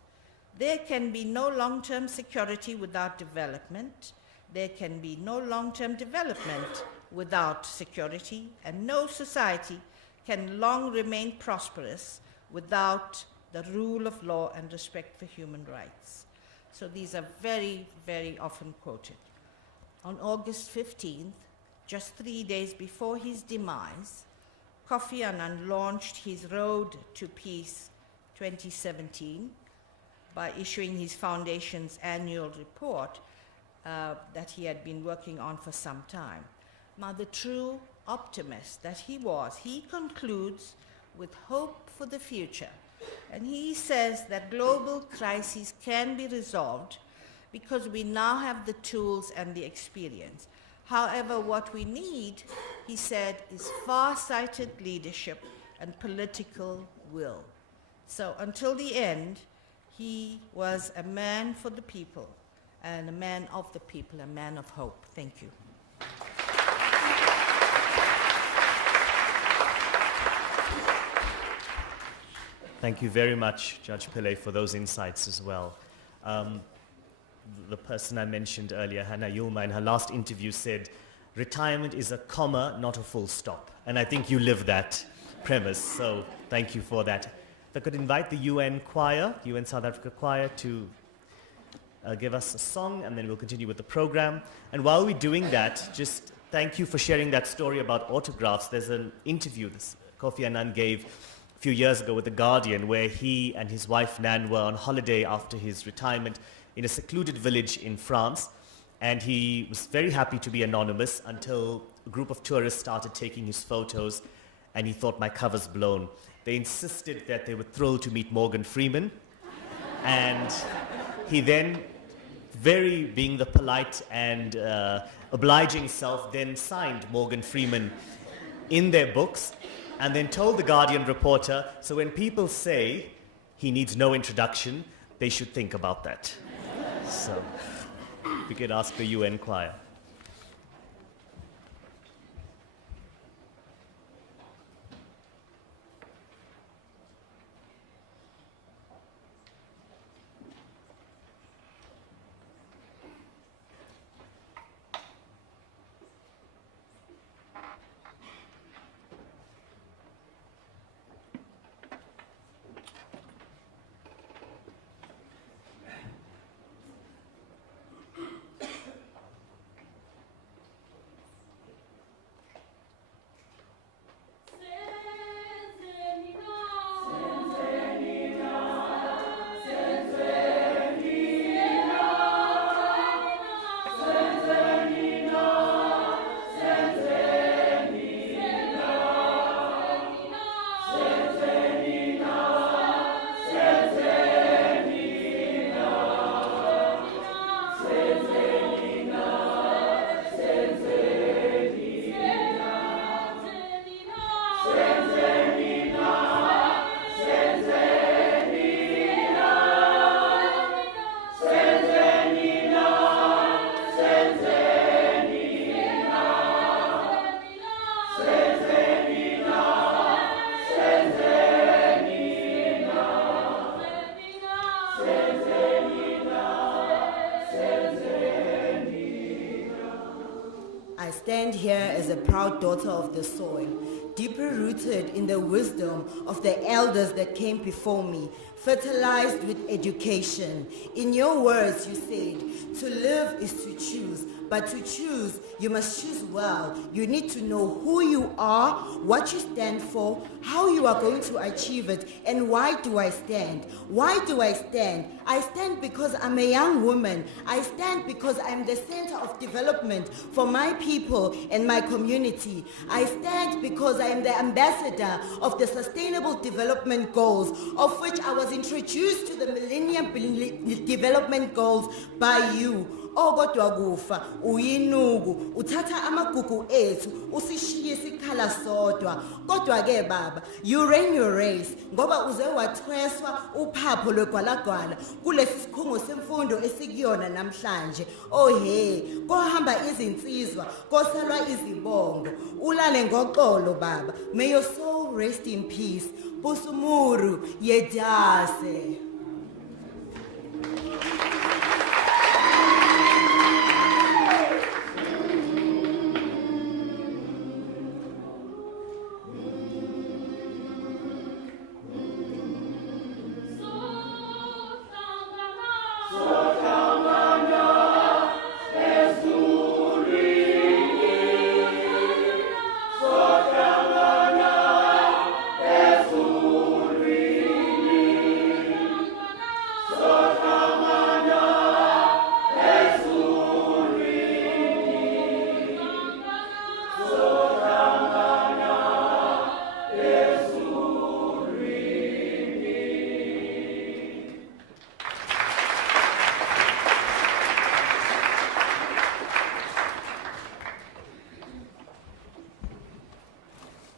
There can be no long-term security without development. There can be no long-term development without security, and no society can long remain prosperous without the rule of law and respect for human rights." So these are very, very often quoted. On August 15th, just 3 days before his demise, Kofi Annan launched his Road to Peace 2017 by issuing his foundation's annual report that he had been working on for some time. Now, the true optimist that he was, he concludes with hope for the future. And he says that global crises can be resolved because we now have the tools and the experience. However, what we need, he said, is far-sighted leadership and political will. So until the end, he was a man for the people and a man of the people, a man of hope. Thank you. Thank you very much, Judge Pillay, for those insights as well. The person I mentioned earlier, Hannah Yilma, in her last interview said, retirement is a comma, not a full stop. And I think you live that premise, so thank you for that. If I could invite the UN choir, UN South Africa choir, to give us a song, and then we'll continue with the program. And while we're doing that, just thank you for sharing that story about autographs. There's an interview this Kofi Annan gave a few years ago with The Guardian where he and his wife Nan were on holiday after his retirement in a secluded village in France. And he was very happy to be anonymous until a group of tourists started taking his photos, and he thought, my cover's blown. They insisted that they were thrilled to meet Morgan Freeman. And he then, being the polite and obliging self, then signed Morgan Freeman in their books and then told the Guardian reporter, so when people say he needs no introduction, they should think about that. So we could ask the UN choir. I stand here as a proud daughter of the soil, deeply rooted in the wisdom of the elders that came before me, fertilized with education. In your words, you said, to live is to choose, but to choose, you must choose well. You need to know who you are, what you stand for, how you are going to achieve it, and why do I stand? Why do I stand? I stand because I'm a young woman. I stand because I'm the center of development for my people and my community. I stand because I am the ambassador of the Sustainable Development Goals, of which I was introduced to the Millennium Development Goals by you. Okodwa kufa uyinuku uthatha amagugu ethu usishiye sikhala sodwa kodwa ke baba you ran your race ngoba uze wathweswa uphapho lwegwalagwala kulesi sikhungo semfundo esikuyona namhlanje he kohamba izinsizwa kosalwa izibongo ulale ngoxolo baba. May your soul rest in peace. Busumuru yedase.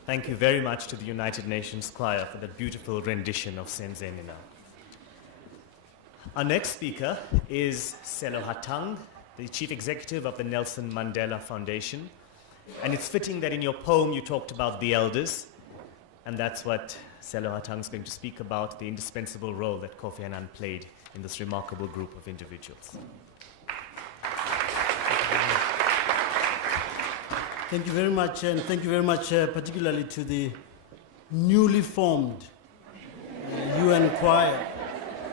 Thank you very much to the United Nations Choir for that beautiful rendition of Senzenina. Our next speaker is Selo Hatang, the Chief Executive of the Nelson Mandela Foundation. And it's fitting that in your poem you talked about the elders, and that's what Selo Hatang is going to speak about, the indispensable role that Kofi Annan played in this remarkable group of individuals. Thank you very much, and thank you very much particularly to the newly formed UN choir.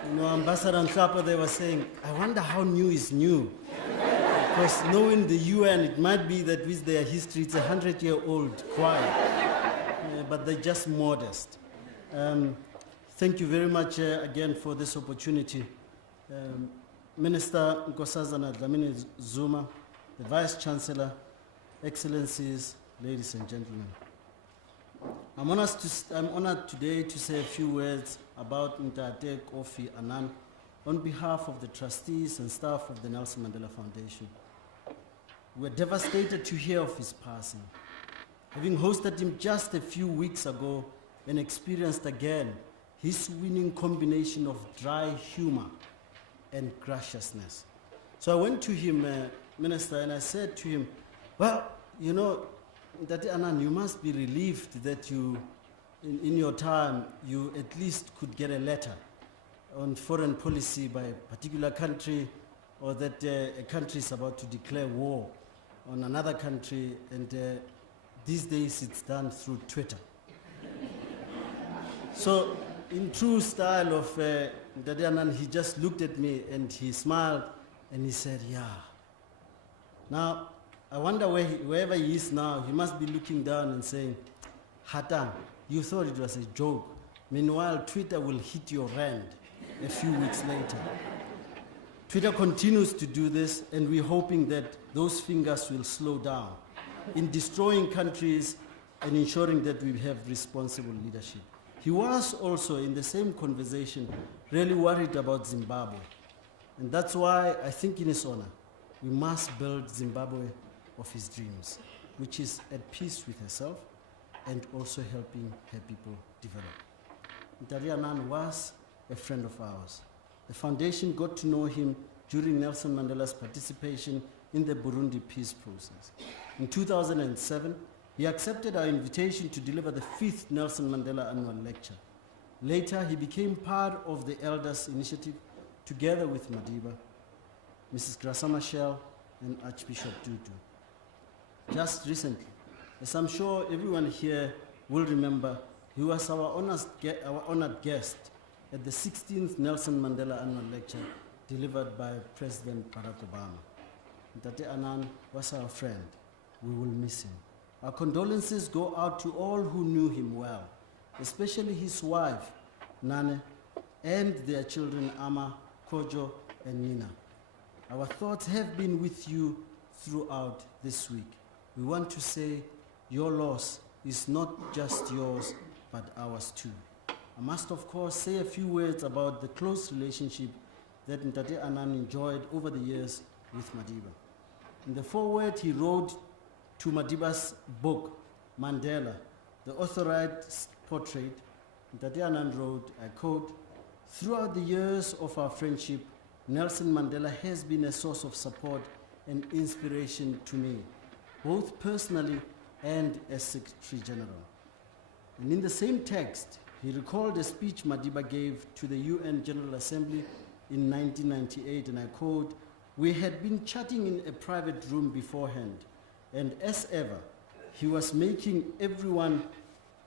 You know, Ambassador Nhlapa, they were saying, I wonder how new is new. Because knowing the UN, it might be that with their history, it's a 100-year-old choir, but they're just modest. Thank you very much again for this opportunity. Minister Nkosazana Dlamini Zuma, the Vice Chancellor, Excellencies, ladies and gentlemen. I'm honored today to say a few words about Ntate Kofi Annan on behalf of the trustees and staff of the Nelson Mandela Foundation. We were devastated to hear of his passing. Having hosted him just a few weeks ago and experienced again his winning combination of dry humor and graciousness. So I went to him, Minister, and I said to him, well, you know, Ntate Annan, you must be relieved that you, in your time, you at least could get a letter on foreign policy by a particular country, or that a country is about to declare war on another country, and these days it's done through Twitter. So, in true style of Ntate Annan, he just looked at me and he smiled and he said, yeah. Now, I wonder wherever he is now, he must be looking down and saying, Hatan, you thought it was a joke. Meanwhile, Twitter will hit your rand a few weeks later. Twitter continues to do this, and we're hoping that those fingers will slow down in destroying countries and ensuring that we have responsible leadership. He was also, in the same conversation, really worried about Zimbabwe. And that's why I think in his honor, we must build Zimbabwe of his dreams, which is at peace with herself and also helping her people develop. Ntate Annan was a friend of ours. The foundation got to know him during Nelson Mandela's participation in the Burundi peace process. In 2007, he accepted our invitation to deliver the 5th Nelson Mandela Annual Lecture. Later, he became part of the Elders Initiative together with Madiba, Mrs. Graça Machel, and Archbishop Tutu. Just recently, as I'm sure everyone here will remember, he was our honored guest at the 16th Nelson Mandela Annual Lecture delivered by President Barack Obama. Ntate Annan was our friend. We will miss him. Our condolences go out to all who knew him well, especially his wife, Nane, and their children, Ama, Kojo, and Nina. Our thoughts have been with you throughout this week. We want to say your loss is not just yours, but ours too. I must, of course, say a few words about the close relationship that Ntate Annan enjoyed over the years with Madiba. In the foreword he wrote to Madiba's book, Mandela, the authorized portrait, Ntate Annan wrote, I quote, "Throughout the years of our friendship, Nelson Mandela has been a source of support and inspiration to me, both personally and as Secretary General." And in the same text, he recalled a speech Madiba gave to the UN General Assembly in 1998, and I quote, "We had been chatting in a private room beforehand, and as ever, he was making everyone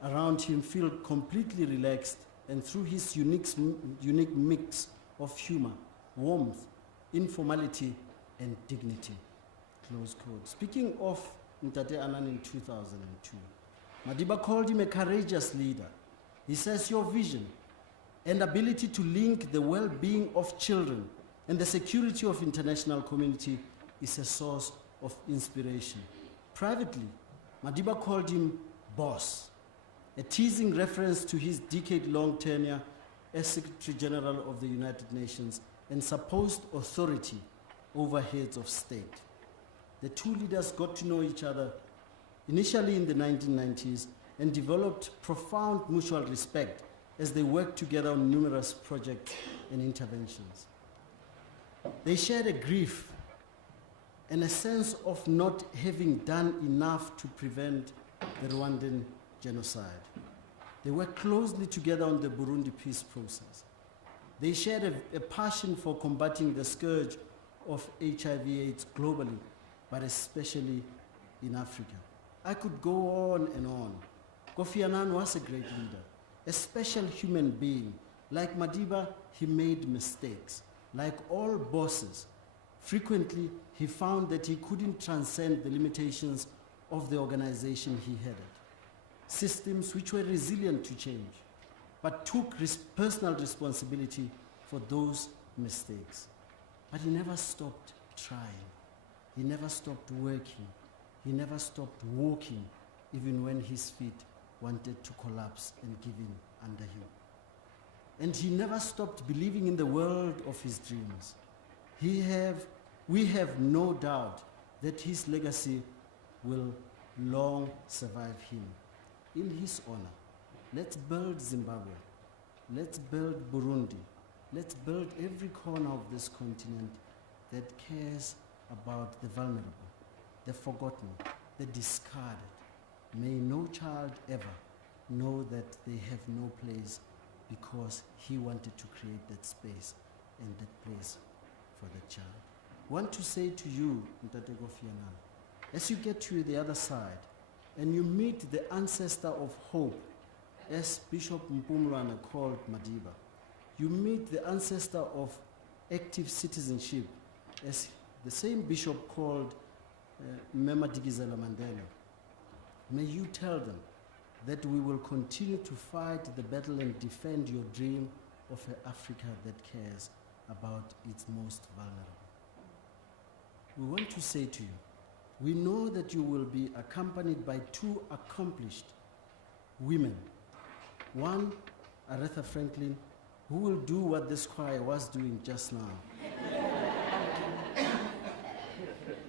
around him feel completely relaxed, and through his unique mix of humor, warmth, informality, and dignity." Close quote. Speaking of Ntate Annan in 2002, Madiba called him a courageous leader. He says, "Your vision and ability to link the well-being of children and the security of international community is a source of inspiration." Privately, Madiba called him boss, a teasing reference to his decade-long tenure as Secretary General of the United Nations and supposed authority over heads of state. The two leaders got to know each other initially in the 1990s and developed profound mutual respect as they worked together on numerous projects and interventions. They shared a grief and a sense of not having done enough to prevent the Rwandan genocide. They worked closely together on the Burundi peace process. They shared a passion for combating the scourge of HIV/AIDS globally, but especially in Africa. I could go on and on. Kofi Annan was a great leader, a special human being. Like Madiba, he made mistakes. Like all bosses, Frequently, he found that he couldn't transcend the limitations of the organization he headed. Systems which were resilient to change, but took personal responsibility for those mistakes. But he never stopped trying. He never stopped working. He never stopped walking, even when his feet wanted to collapse and give in under him. And he never stopped believing in the world of his dreams. We have no doubt that his legacy will long survive him. In his honor, let's build Zimbabwe. Let's build Burundi. Let's build every corner of this continent that cares about the vulnerable, the forgotten, the discarded. May no child ever know that they have no place because he wanted to create that space and that place for the child. I want to say to you, Mtate Kofi Annan, as you get to the other side and you meet the ancestor of hope, as Bishop Mpumlwana called Madiba, you meet the ancestor of active citizenship, as the same bishop called Mema Dikizela Mandela. May you tell them that we will continue to fight the battle and defend your dream of an Africa that cares about its most vulnerable. We want to say to you, we know that you will be accompanied by two accomplished women. One, Aretha Franklin, who will do what this choir was doing just now.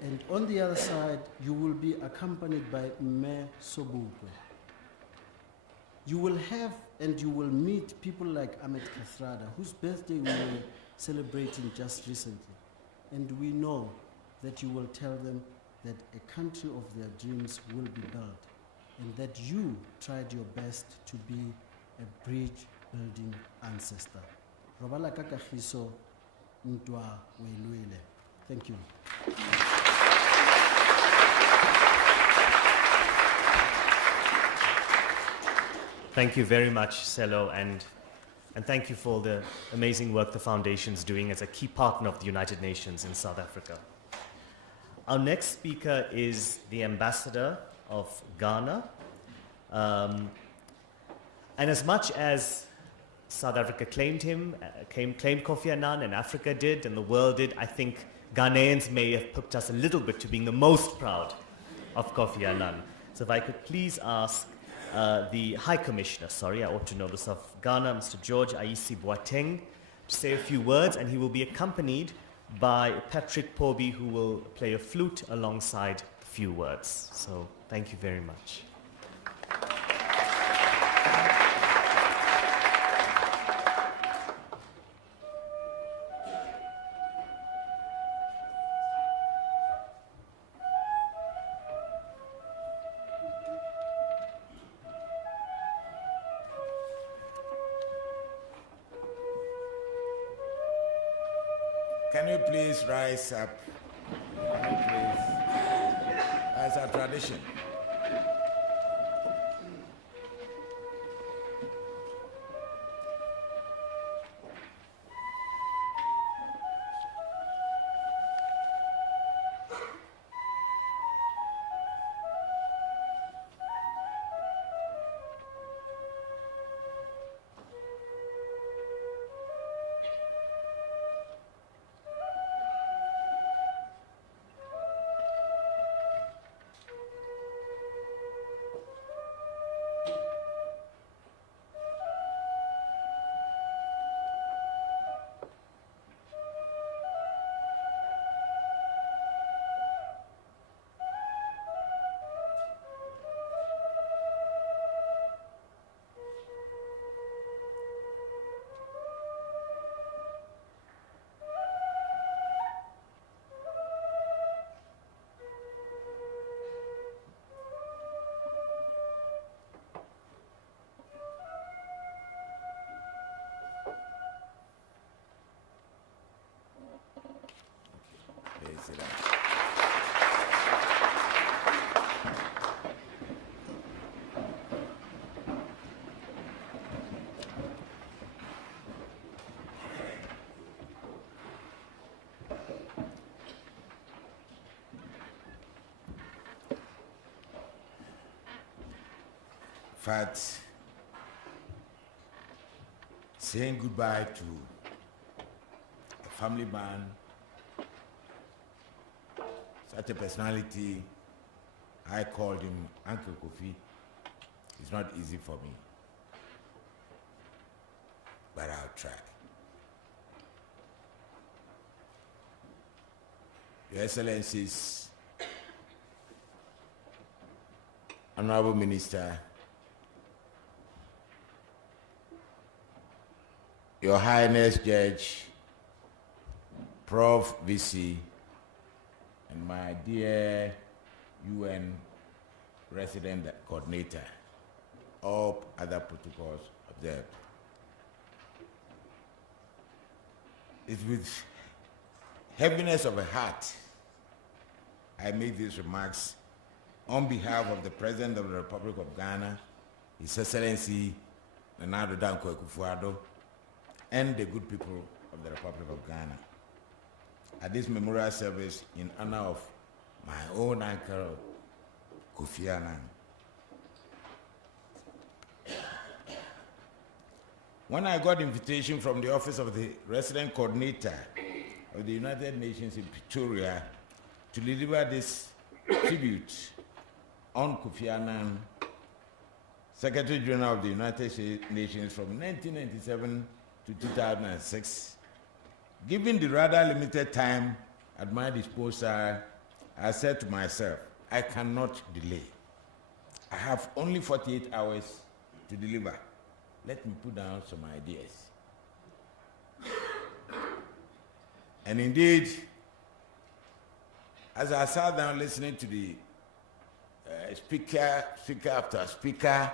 And on the other side, you will be accompanied by Mme Sobukwe. You will have and you will meet people like Ahmed Kathrada, whose birthday we were celebrating just recently. And we know that you will tell them that a country of their dreams will be built, and that you tried your best to be a bridge-building ancestor. Robala kakahiso ntwa welwele. Thank you. Thank you very much, Selo, and thank you for the amazing work the Foundation's doing as a key partner of the United Nations in South Africa. Our next speaker is the ambassador of Ghana. And as much as South Africa claimed him, claimed Kofi Annan, and Africa did, and the world did, I think Ghanaians may have put us a little bit to being the most proud of Kofi Annan. So if I could please ask the High Commissioner, I ought to know this, of Ghana, Mr. George Aisi Boateng, to say a few words, and he will be accompanied by Patrick Poby, who will play a flute alongside a few words. So thank you very much. Can you please rise up? Can you please? As a tradition. fact, saying goodbye to a family man, such a personality, I called him Uncle Kofi. It's not easy for me, but I'll try. Your Excellencies, Honorable Minister, Your Highness Judge, Prof. VC, and my dear UN Resident Coordinator, all other protocols observed. It's with heaviness of a heart I make these remarks on behalf of the President of the Republic of Ghana, His Excellency Nana Addo Dankwa Akufo-Addo, and the good people of the Republic of Ghana, at this memorial service in honor of my own uncle, Kofi Annan. When I got invitation from the office of the Resident Coordinator of the United Nations in Pretoria to deliver this tribute on Kofi Annan, Secretary General of the United Nations from 1997 to 2006, given the rather limited time at my disposal, I said to myself, I cannot delay. I have only 48 hours to deliver. Let me put down some ideas. And indeed, as I sat down listening to the speaker after speaker,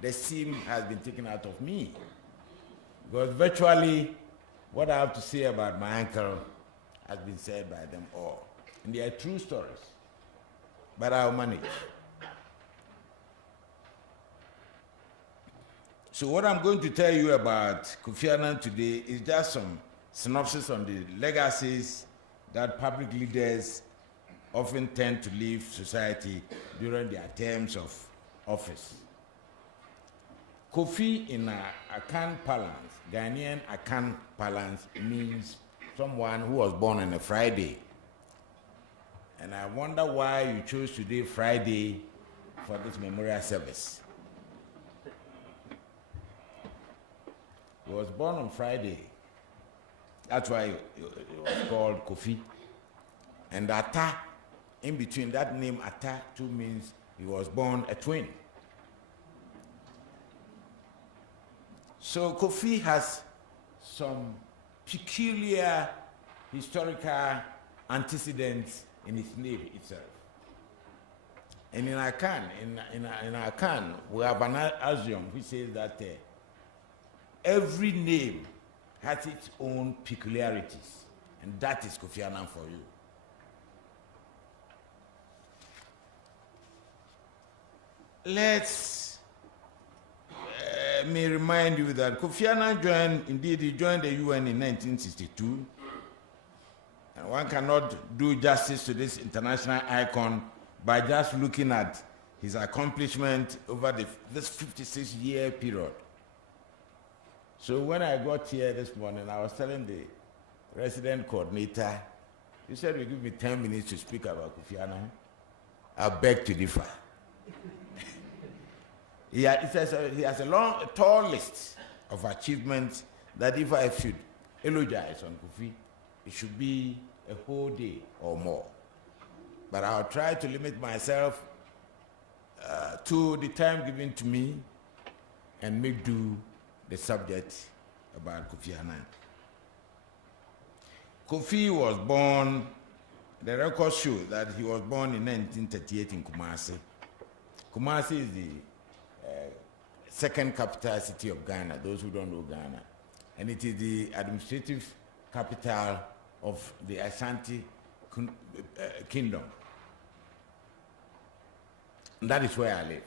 the steam has been taken out of me. Because virtually what I have to say about my uncle has been said by them all. And they are true stories. But I'll manage. So what I'm going to tell you about Kofi Annan today is just some synopsis on the legacies that public leaders often tend to leave society during their terms of office. Kofi in Akan parlance, Ghanaian Akan parlance, means someone who was born on a Friday. And I wonder why you chose today, Friday, for this memorial service. He was born on Friday. That's why it was called Kofi. And Ata, in between that name Ata too means he was born a twin. So Kofi has some peculiar historical antecedents in his name itself. And in Akan, in Akan, we have an axiom which says that every name has its own peculiarities, and that is Kofi Annan for you. Let's me remind you that Kofi Annan joined the UN in 1962. And one cannot do justice to this international icon by just looking at his accomplishment over this 56-year period. So when I got here this morning, I was telling the resident coordinator, he said, "You give me 10 minutes to speak about Kofi Annan." I beg to differ. He has a tall list of achievements that if I should eulogize on Kofi, it should be a whole day or more. But I'll try to limit myself to the time given to me and make do the subject about Kofi Annan. Kofi was born, the records show that he was born in 1938 in Kumasi. Kumasi is the second capital city of Ghana, those who don't know Ghana. And it is the administrative capital of the Ashanti Kingdom. And that is where I live.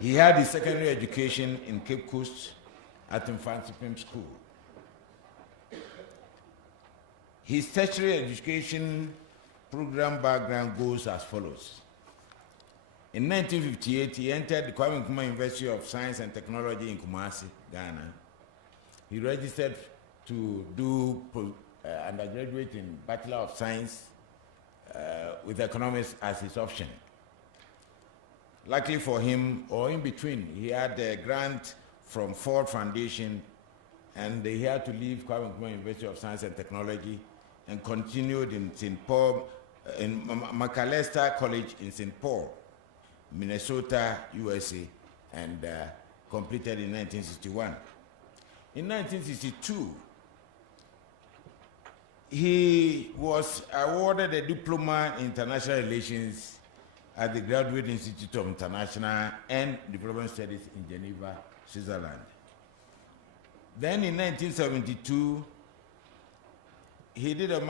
He had his secondary education in Cape Coast at Mfantsipim School. His tertiary education program background goes as follows. In 1958, he entered the Kwame Nkrumah University of Science and Technology in Kumasi, Ghana. He registered to do undergraduate in Bachelor of Science with economics as his option. Luckily for him, or in between, he had a grant from Ford Foundation, and he had to leave Kwame Nkrumah University of Science and Technology and continued in St. Paul, in Macalester College in St. Paul, Minnesota, USA, and completed in 1961. In 1962, he was awarded a diploma in international relations at the Graduate Institute of International and Development Studies in Geneva, Switzerland. Then in 1972, he did his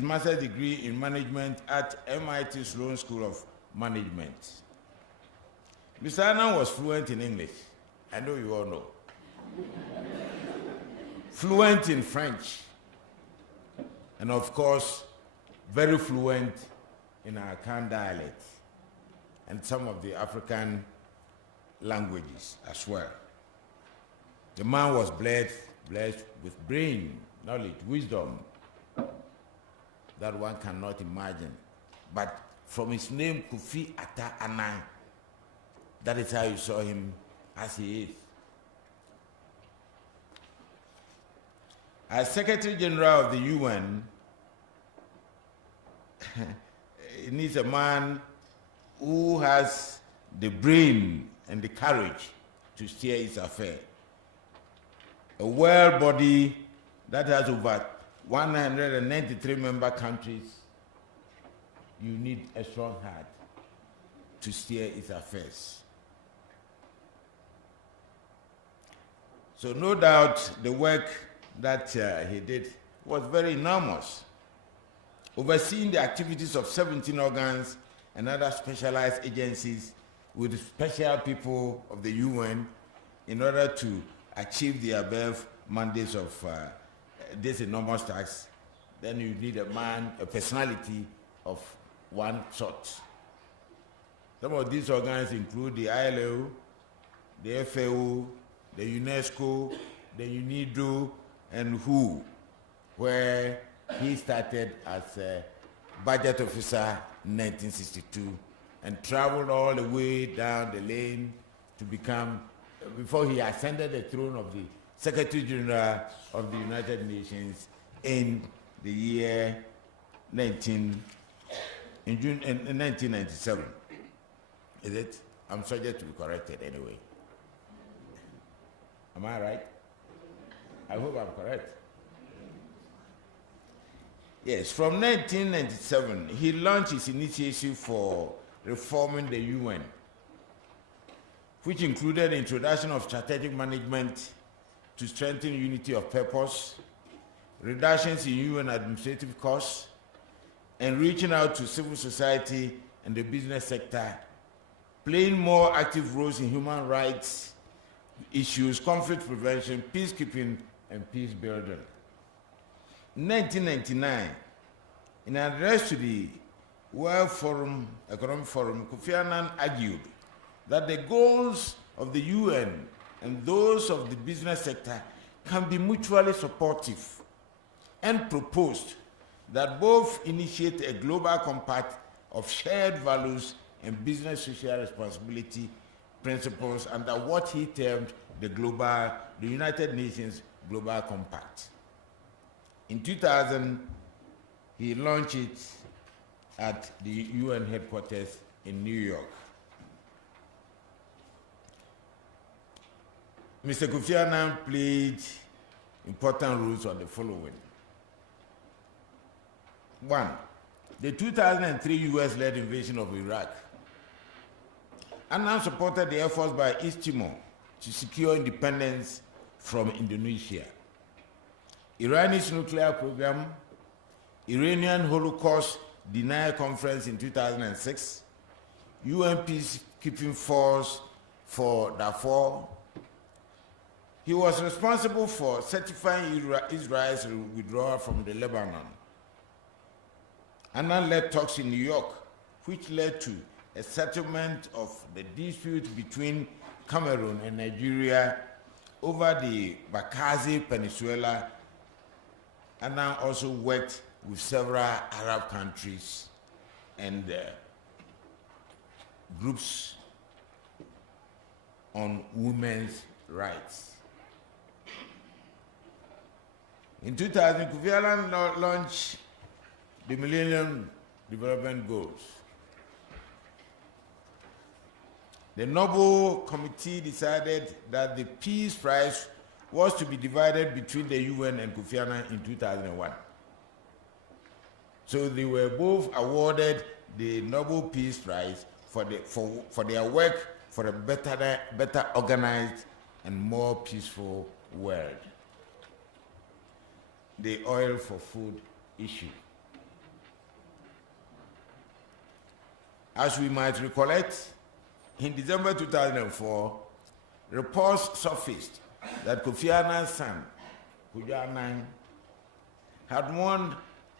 master's degree in management at MIT Sloan School of Management. Mr. Annan was fluent in English. I know you all know. Fluent in French. And of course, very fluent in our Akan dialect and some of the African languages as well. The man was blessed with brain, knowledge, wisdom that one cannot imagine. But from his name, Kofi Annan, that is how you saw him as he is. As Secretary General of the UN, it needs a man who has the brain and the courage to steer its affair. A world body that has over 193 member countries, you need a strong heart to steer its affairs. So no doubt the work that he did was very enormous, overseeing the activities of 17 organs and other specialized agencies with special people of the UN in order to achieve the above mandates of this enormous task. Then you need a man, a personality of one sort. Some of these organs include the ILO, the FAO, the UNESCO, the UNIDO, and WHO, where he started as a budget officer in 1962 and traveled all the way down the lane to become, before he ascended the throne of the Secretary General of the United Nations in the year 1997. Is it? I'm subject to be corrected anyway. Am I right? I hope I'm correct. Yes, from 1997, he launched his initiative for reforming the UN, which included the introduction of strategic management to strengthen unity of purpose, reductions in UN administrative costs, and reaching out to civil society and the business sector, playing more active roles in human rights issues, conflict prevention, peacekeeping, and peace building. In 1999, in an address to the World Economic Forum, Kofi Annan argued that the goals of the UN and those of the business sector can be mutually supportive, and proposed that both initiate a global compact of shared values and business social responsibility principles under what he termed the United Nations Global Compact. In 2000, he launched it at the UN headquarters in New York. Mr. Kofi Annan played important roles on the following. 1. The 2003 US-led invasion of Iraq. Annan supported the efforts by East Timor to secure independence from Indonesia. Iran's nuclear program, Iranian Holocaust denial conference in 2006, UN peacekeeping force for Darfur. He was responsible for certifying Israel's withdrawal from the Lebanon. Annan led talks in New York, which led to a settlement of the dispute between Cameroon and Nigeria over the Bakazi Peninsula. Annan also worked with several Arab countries and groups on women's rights. In 2000, Kofi Annan launched the Millennium Development Goals. The Nobel Committee decided that the Peace Prize was to be divided between the UN and Kofi Annan in 2001. So they were both awarded the Nobel Peace Prize for their work for a better organized and more peaceful world. The oil for food issue. As we might recollect, in December 2004, reports surfaced that Kofi Annan's son, Kofi Annan,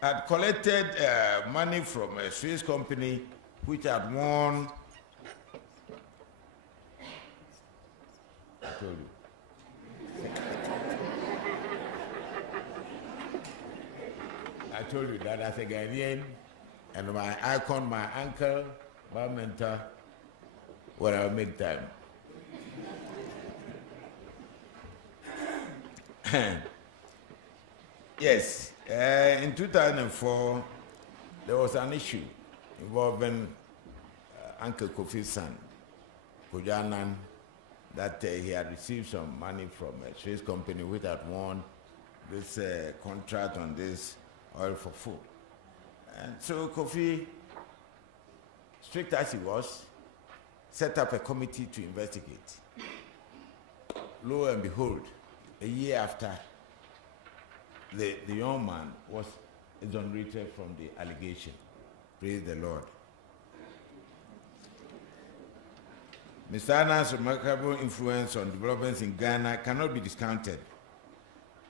had collected money from a Swiss company which had won. I told you. I told you that as a Ghanaian, and my icon, my uncle, my mentor, when I make time. Yes, in 2004, there was an issue involving Uncle Kofi's son, Kofi Annan, that he had received some money from a Swiss company which had won this contract on this oil for food. And so Kofi, strict as he was, set up a committee to investigate. Lo and behold, a year after, the young man was exonerated from the allegation. Praise the Lord. Mr. Annan's remarkable influence on developments in Ghana cannot be discounted.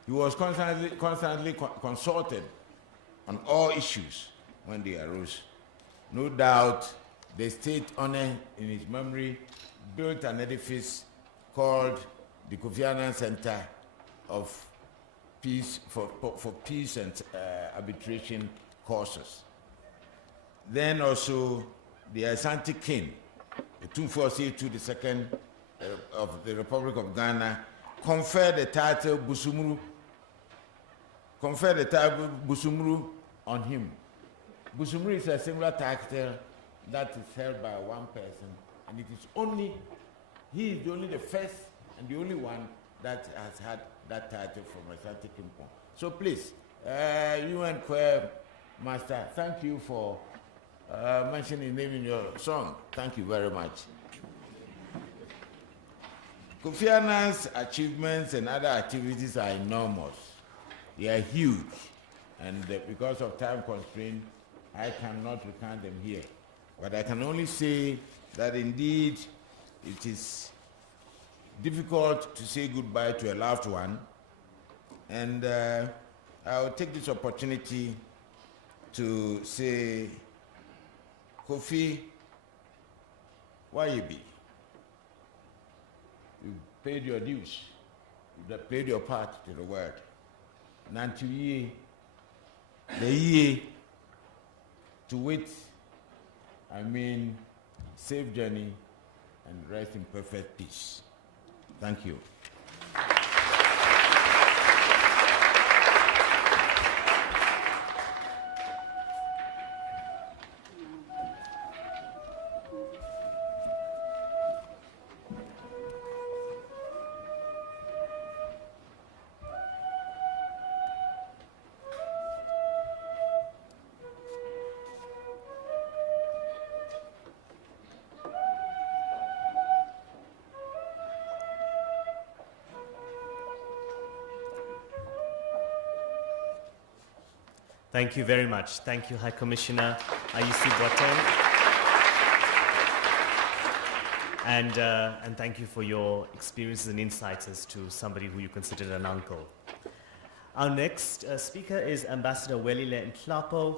He was constantly consulted on all issues when they arose. No doubt, the state honor in his memory built an edifice called the Kofi Annan Center of Peace for Peace and Arbitration Courses. Then also the Asante King, the Tumfosi II of the Republic of Ghana, conferred the title Busumuru on him. Busumuru is a similar title that is held by one person, and it is only, he is only the first and the only one that has had that title from Asante Kimpon. So please, you and Choir Master, thank you for mentioning his name in your song. Thank you very much. Kofi Annan's achievements and other activities are enormous. They are huge, and because of time constraint, I cannot recount them here. But I can only say that indeed it is difficult to say goodbye to a loved one, and I will take this opportunity to say, Kofi, why you be? You paid your dues. You played your part to the world. Nanti ye, the year to wait, I mean, safe journey and rest in perfect peace. Thank you. Thank you very much. Thank you, High Commissioner Ayusi Boateng. And thank you for your experiences and insights as to somebody who you considered an uncle. Our next speaker is Ambassador Welile Nhlapo,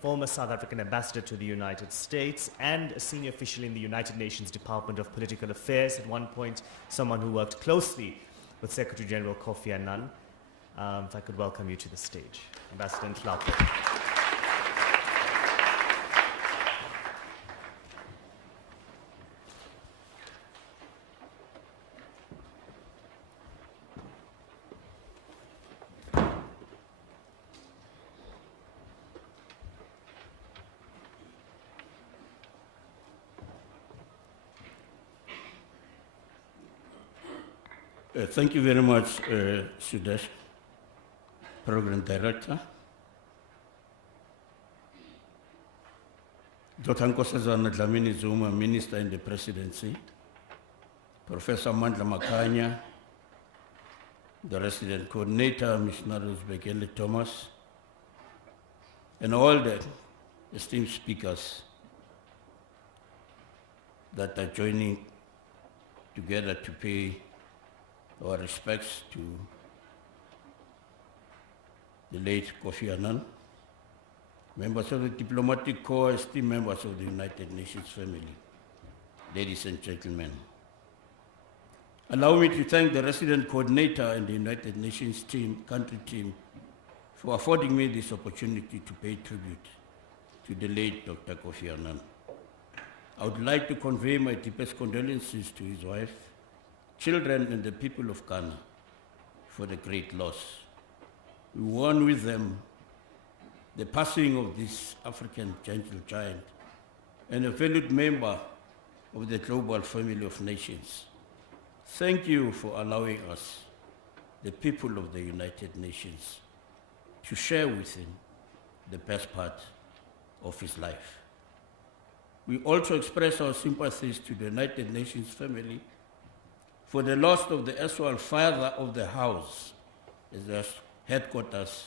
former South African ambassador to the United States, and a senior official in the United Nations Department of Political Affairs. At one point, someone who worked closely with Secretary General Kofi Annan. If I could welcome you to the stage. Ambassador Nhlapo. Thank you very much, Sudesh, Program Director. Dr. Nkosazana Dlamini Zuma, Minister in the Presidency, Professor Mandla Makanya, the Resident Coordinator, Missionaries Bekele Thomas, and all the esteemed speakers that are joining together to pay our respects to the late Kofi Annan, members of the Diplomatic Corps, esteemed members of the United Nations family, ladies and gentlemen. Allow me to thank the resident coordinator and the United Nations country team for affording me this opportunity to pay tribute to the late Dr. Kofi Annan. I would like to convey my deepest condolences to his wife, children, and the people of Ghana for the great loss. We mourn with them the passing of this African gentle giant and a valued member of the global family of nations. Thank you for allowing us, the people of the United Nations, to share with him the best part of his life. We also express our sympathies to the United Nations family for the loss of the erstwhile father of the house, as the headquarters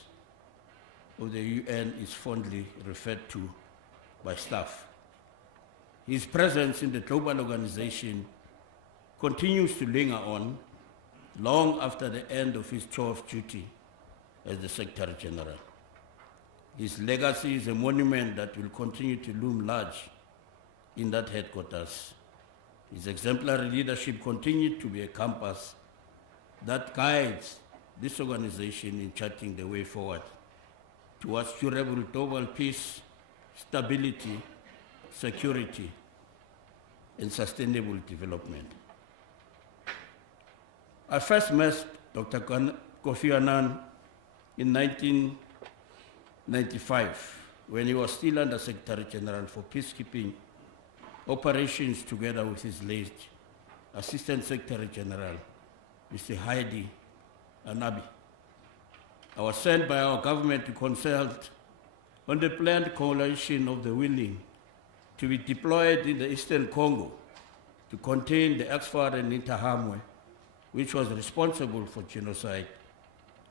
of the UN is fondly referred to by staff. His presence in the global organization continues to linger on long after the end of his tour of duty as the Secretary General. His legacy is a monument that will continue to loom large in that headquarters. His exemplary leadership continued to be a compass that guides this organization in charting the way forward towards durable global peace, stability, security, and sustainable development. I first met Dr. Kofi Annan in 1995 when he was still Under Secretary General for Peacekeeping Operations together with his late Assistant Secretary General, Mr. Heidi Anabi. I was sent by our government to consult on the planned coalition of the willing to be deployed in the Eastern Congo to contain the Axfar and Interahamwe, which was responsible for genocide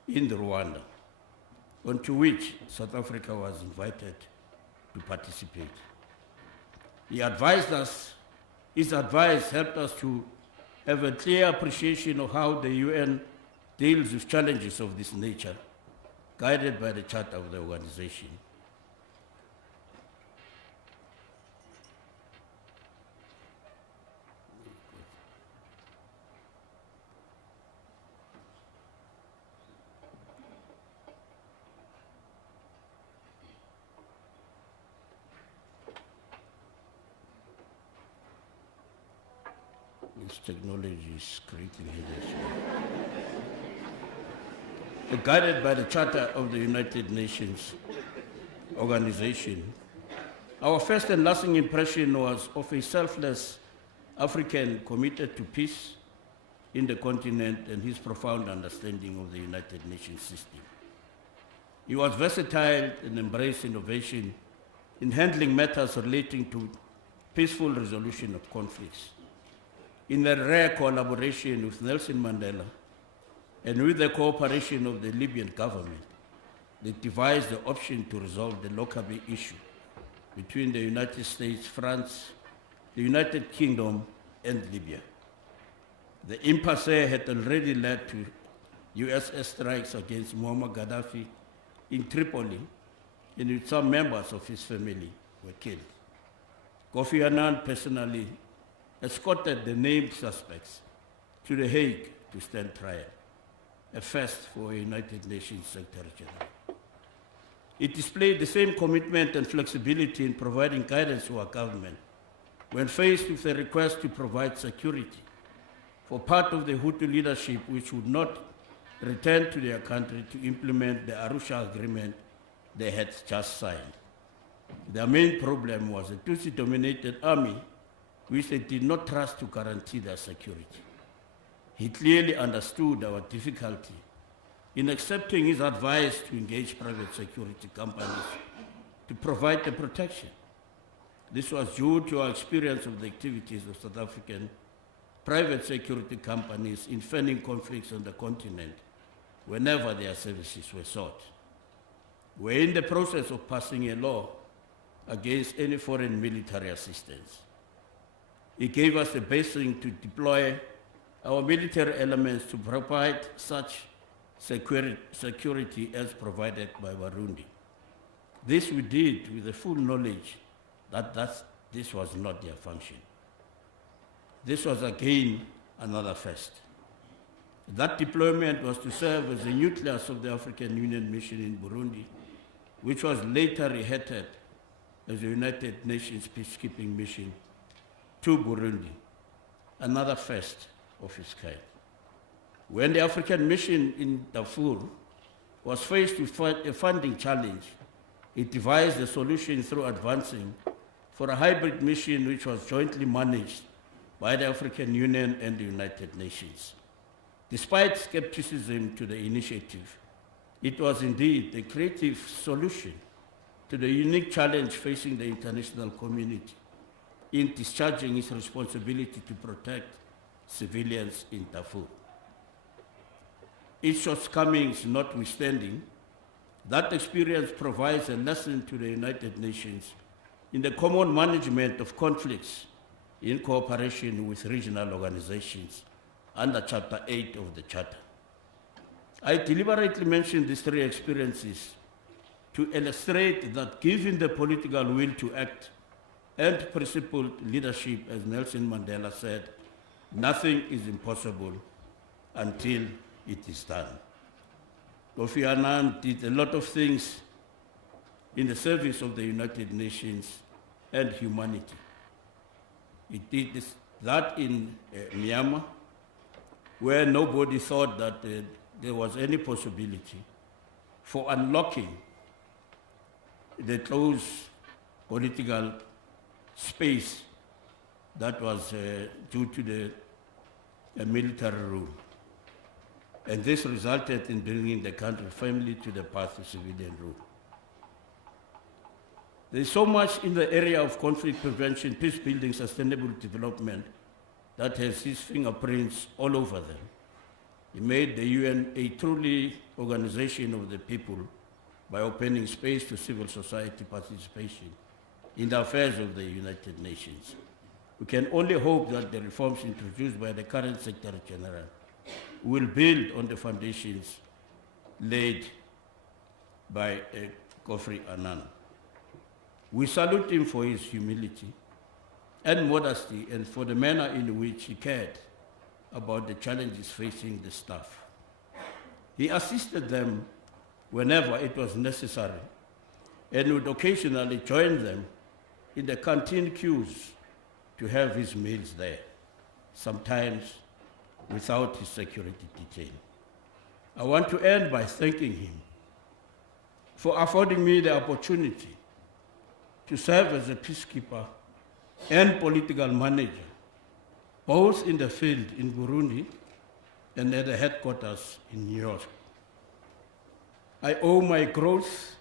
in Rwanda, onto which South Africa was invited to participate. He advised us, his advice helped us to have a clear appreciation of how the UN deals with challenges of this nature, guided by the charter of the organization. This technology is creating headaches. Guided by the Charter of the United Nations organization, our first and lasting impression was of a selfless African committed to peace in the continent and his profound understanding of the United Nations system. He was versatile and embraced innovation in handling matters relating to peaceful resolution of conflicts. In a rare collaboration with Nelson Mandela and with the cooperation of the Libyan government, they devised the option to resolve the Lockerbie issue between the United States, France, the United Kingdom, and Libya. The impasse had already led to US strikes against Muammar Gaddafi in Tripoli in which some members of his family were killed. Kofi Annan personally escorted the named suspects to The Hague to stand trial, a first for a United Nations Secretary General. It displayed the same commitment and flexibility in providing guidance to our government when faced with a request to provide security for part of the Hutu leadership which would not return to their country to implement the Arusha Agreement they had just signed. Their main problem was a Tutsi-dominated army which they did not trust to guarantee their security. He clearly understood our difficulty in accepting his advice to engage private security companies to provide the protection. This was due to our experience of the activities of South African private security companies in fanning conflicts on the continent whenever their services were sought. We're in the process of passing a law against any foreign military assistance. It gave us the basis to deploy our military elements to provide such security as provided by Burundi. This we did with the full knowledge that this was not their function. This was again another first. That deployment was to serve as the nucleus of the African Union mission in Burundi, which was later reheaded as the United Nations peacekeeping mission to Burundi, another first of its kind. When the African mission in Darfur was faced with a funding challenge, it devised a solution through advancing for a hybrid mission which was jointly managed by the African Union and the United Nations. Despite skepticism to the initiative, it was indeed a creative solution to the unique challenge facing the international community in discharging its responsibility to protect civilians in Darfur. Its shortcomings notwithstanding, that experience provides a lesson to the United Nations in the common management of conflicts in cooperation with regional organizations under Chapter 8 of the Charter. I deliberately mention these three experiences to illustrate that given the political will to act and principled leadership, as Nelson Mandela said, nothing is impossible until it is done. Kofi Annan did a lot of things in the service of the United Nations and humanity. He did that in Myanmar, where nobody thought that there was any possibility for unlocking the closed political space that was due to the military rule. And this resulted in bringing the country firmly to the path of civilian rule. There's so much in the area of conflict prevention, peace building, sustainable development that has his fingerprints all over them. He made the UN a truly organization of the people by opening space to civil society participation in the affairs of the United Nations. We can only hope that the reforms introduced by the current Secretary General will build on the foundations laid by Kofi Annan. We salute him for his humility and modesty and for the manner in which he cared about the challenges facing the staff. He assisted them whenever it was necessary and would occasionally join them in the canteen queues to have his meals there, sometimes without his security detail. I want to end by thanking him for affording me the opportunity to serve as a peacekeeper and political manager, both in the field in Burundi and at the headquarters in New York. I owe my growth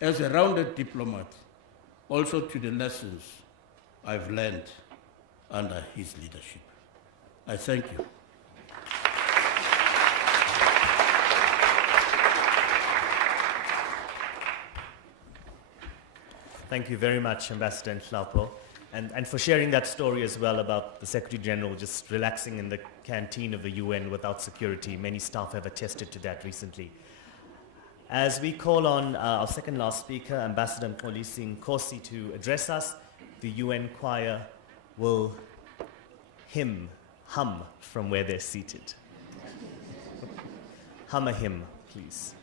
as a rounded diplomat also to the lessons I've learned under his leadership. I thank you. Thank you very much, Ambassador Nhlapho, and for sharing that story as well about the Secretary General just relaxing in the canteen of the UN without security. Many staff have attested to that recently. As we call on our second last speaker, Ambassador Mxolisi Nkosi, to address us, the UN choir will hum from where they're seated. Hum a hymn, please.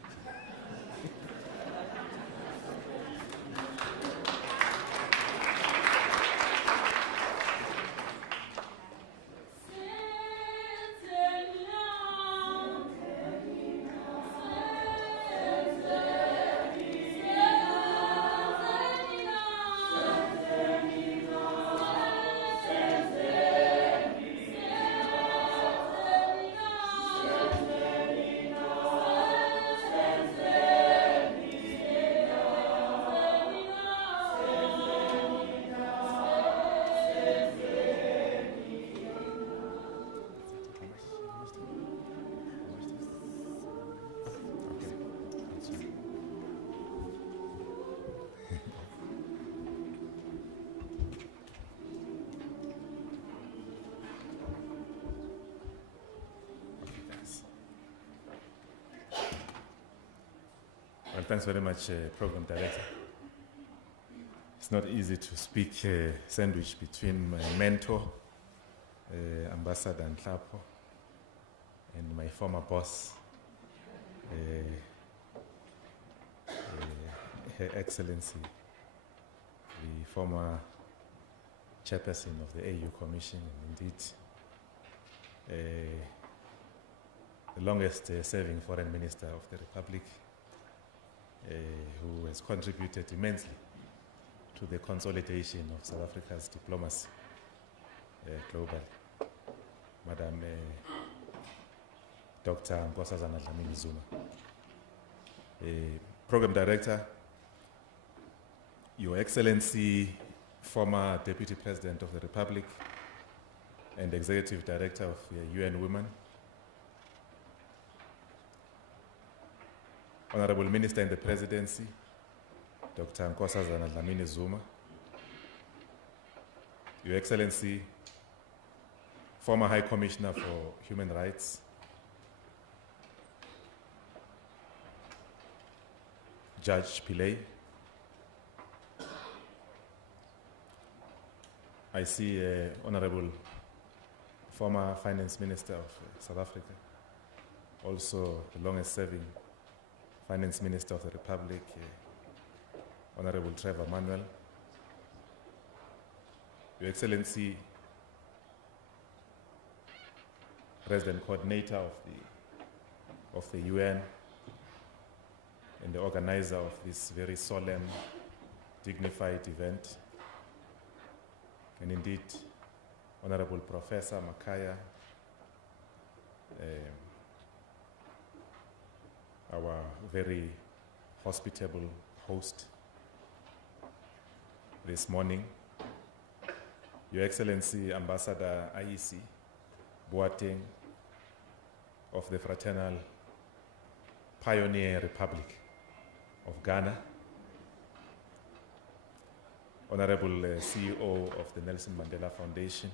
Well, thanks very much, Program Director. It's not easy to speak sandwich between my mentor, Ambassador Nhlapo, and my former boss, Her Excellency, the former chairperson of the AU Commission, and indeed the longest serving foreign minister of the Republic, who has contributed immensely to the consolidation of South Africa's diplomacy globally. Madam Dr. Nkosazana Dlamini-Zuma. Program Director, Your Excellency, former Deputy President of the Republic and Executive Director of UN Women, Honorable Minister in the Presidency, Dr. Nkosazana Dlamini-Zuma, Your Excellency, former High Commissioner for Human Rights, Judge Pillay, I see Honorable former Finance Minister of South Africa, also the longest serving Finance Minister of the Republic, Honorable Trevor Manuel, Your Excellency, Resident Coordinator of the UN and the organizer of this very solemn, dignified event, and indeed, Honorable Professor Makaya, our very hospitable host this morning, Your Excellency Ambassador Aisi Boateng of the Fraternal Pioneer Republic of Ghana, Honorable CEO of the Nelson Mandela Foundation,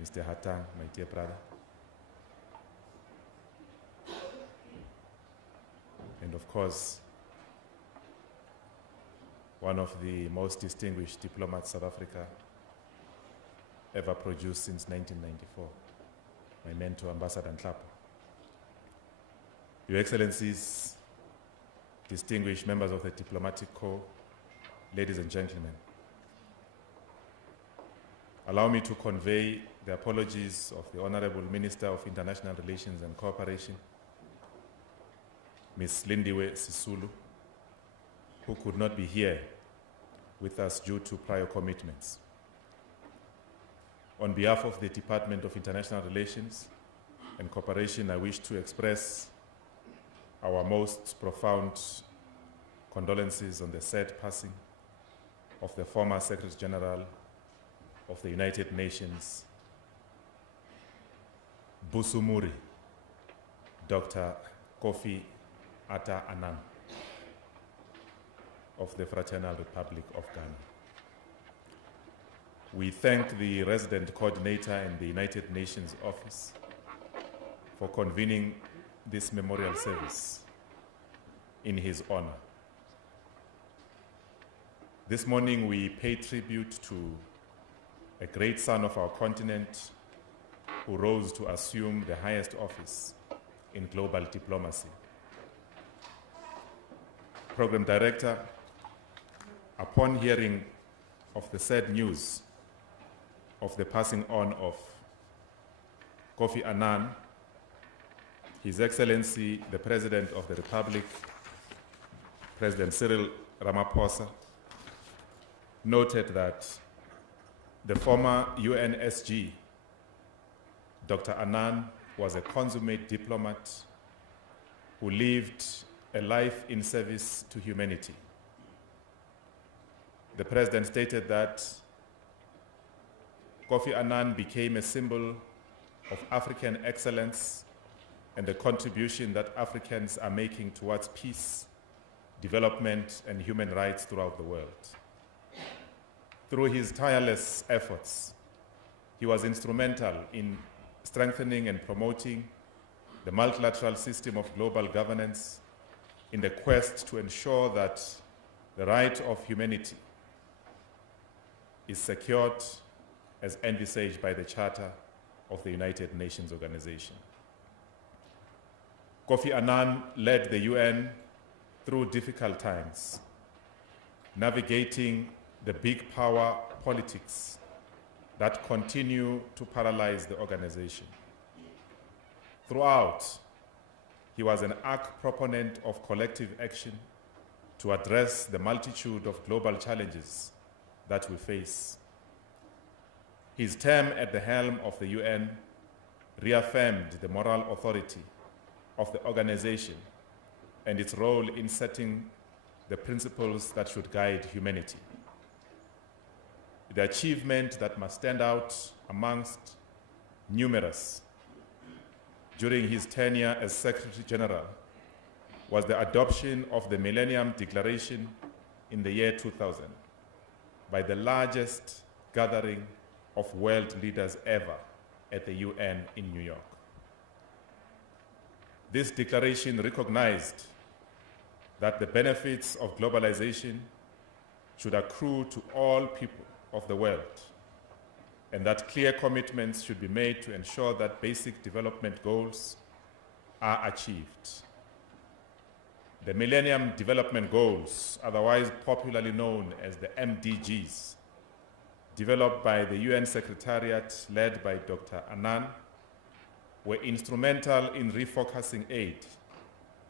Mr. Hatang, my dear brother, and of course, one of the most distinguished diplomats South Africa ever produced since 1994, my mentor, Ambassador Nhlapo. Your Excellencies, distinguished members of the Diplomatic Corps, ladies and gentlemen, allow me to convey the apologies of the Honorable Minister of International Relations and Cooperation, Ms. Lindiwe Sisulu, who could not be here with us due to prior commitments. On behalf of the Department of International Relations and Cooperation, I wish to express our most profound condolences on the sad passing of the former Secretary General of the United Nations, Busumuri, Dr. Kofi Annan of the Fraternal Republic of Ghana. We thank the resident coordinator in the United Nations office for convening this memorial service in his honor. This morning we pay tribute to a great son of our continent who rose to assume the highest office in global diplomacy. Program Director, upon hearing of the sad news of the passing on of Kofi Annan, His Excellency, the President of the Republic, President Cyril Ramaphosa, noted that the former UNSG, Dr. Annan, was a consummate diplomat who lived a life in service to humanity. The President stated that Kofi Annan became a symbol of African excellence and the contribution that Africans are making towards peace, development, and human rights throughout the world. Through his tireless efforts, he was instrumental in strengthening and promoting the multilateral system of global governance in the quest to ensure that the right of humanity is secured as envisaged by the Charter of the United Nations Organization. Kofi Annan led the UN through difficult times, navigating the big power politics that continue to paralyze the organization. Throughout, he was an arch proponent of collective action to address the multitude of global challenges that we face. His term at the helm of the UN reaffirmed the moral authority of the organization and its role in setting the principles that should guide humanity. The achievement that must stand out amongst numerous during his tenure as Secretary General was the adoption of the Millennium Declaration in the year 2000 by the largest gathering of world leaders ever at the UN in New York. This declaration recognized that the benefits of globalization should accrue to all people of the world, and that clear commitments should be made to ensure that basic development goals are achieved. The Millennium Development Goals, otherwise popularly known as the MDGs, developed by the UN Secretariat led by Dr. Annan, were instrumental in refocusing aid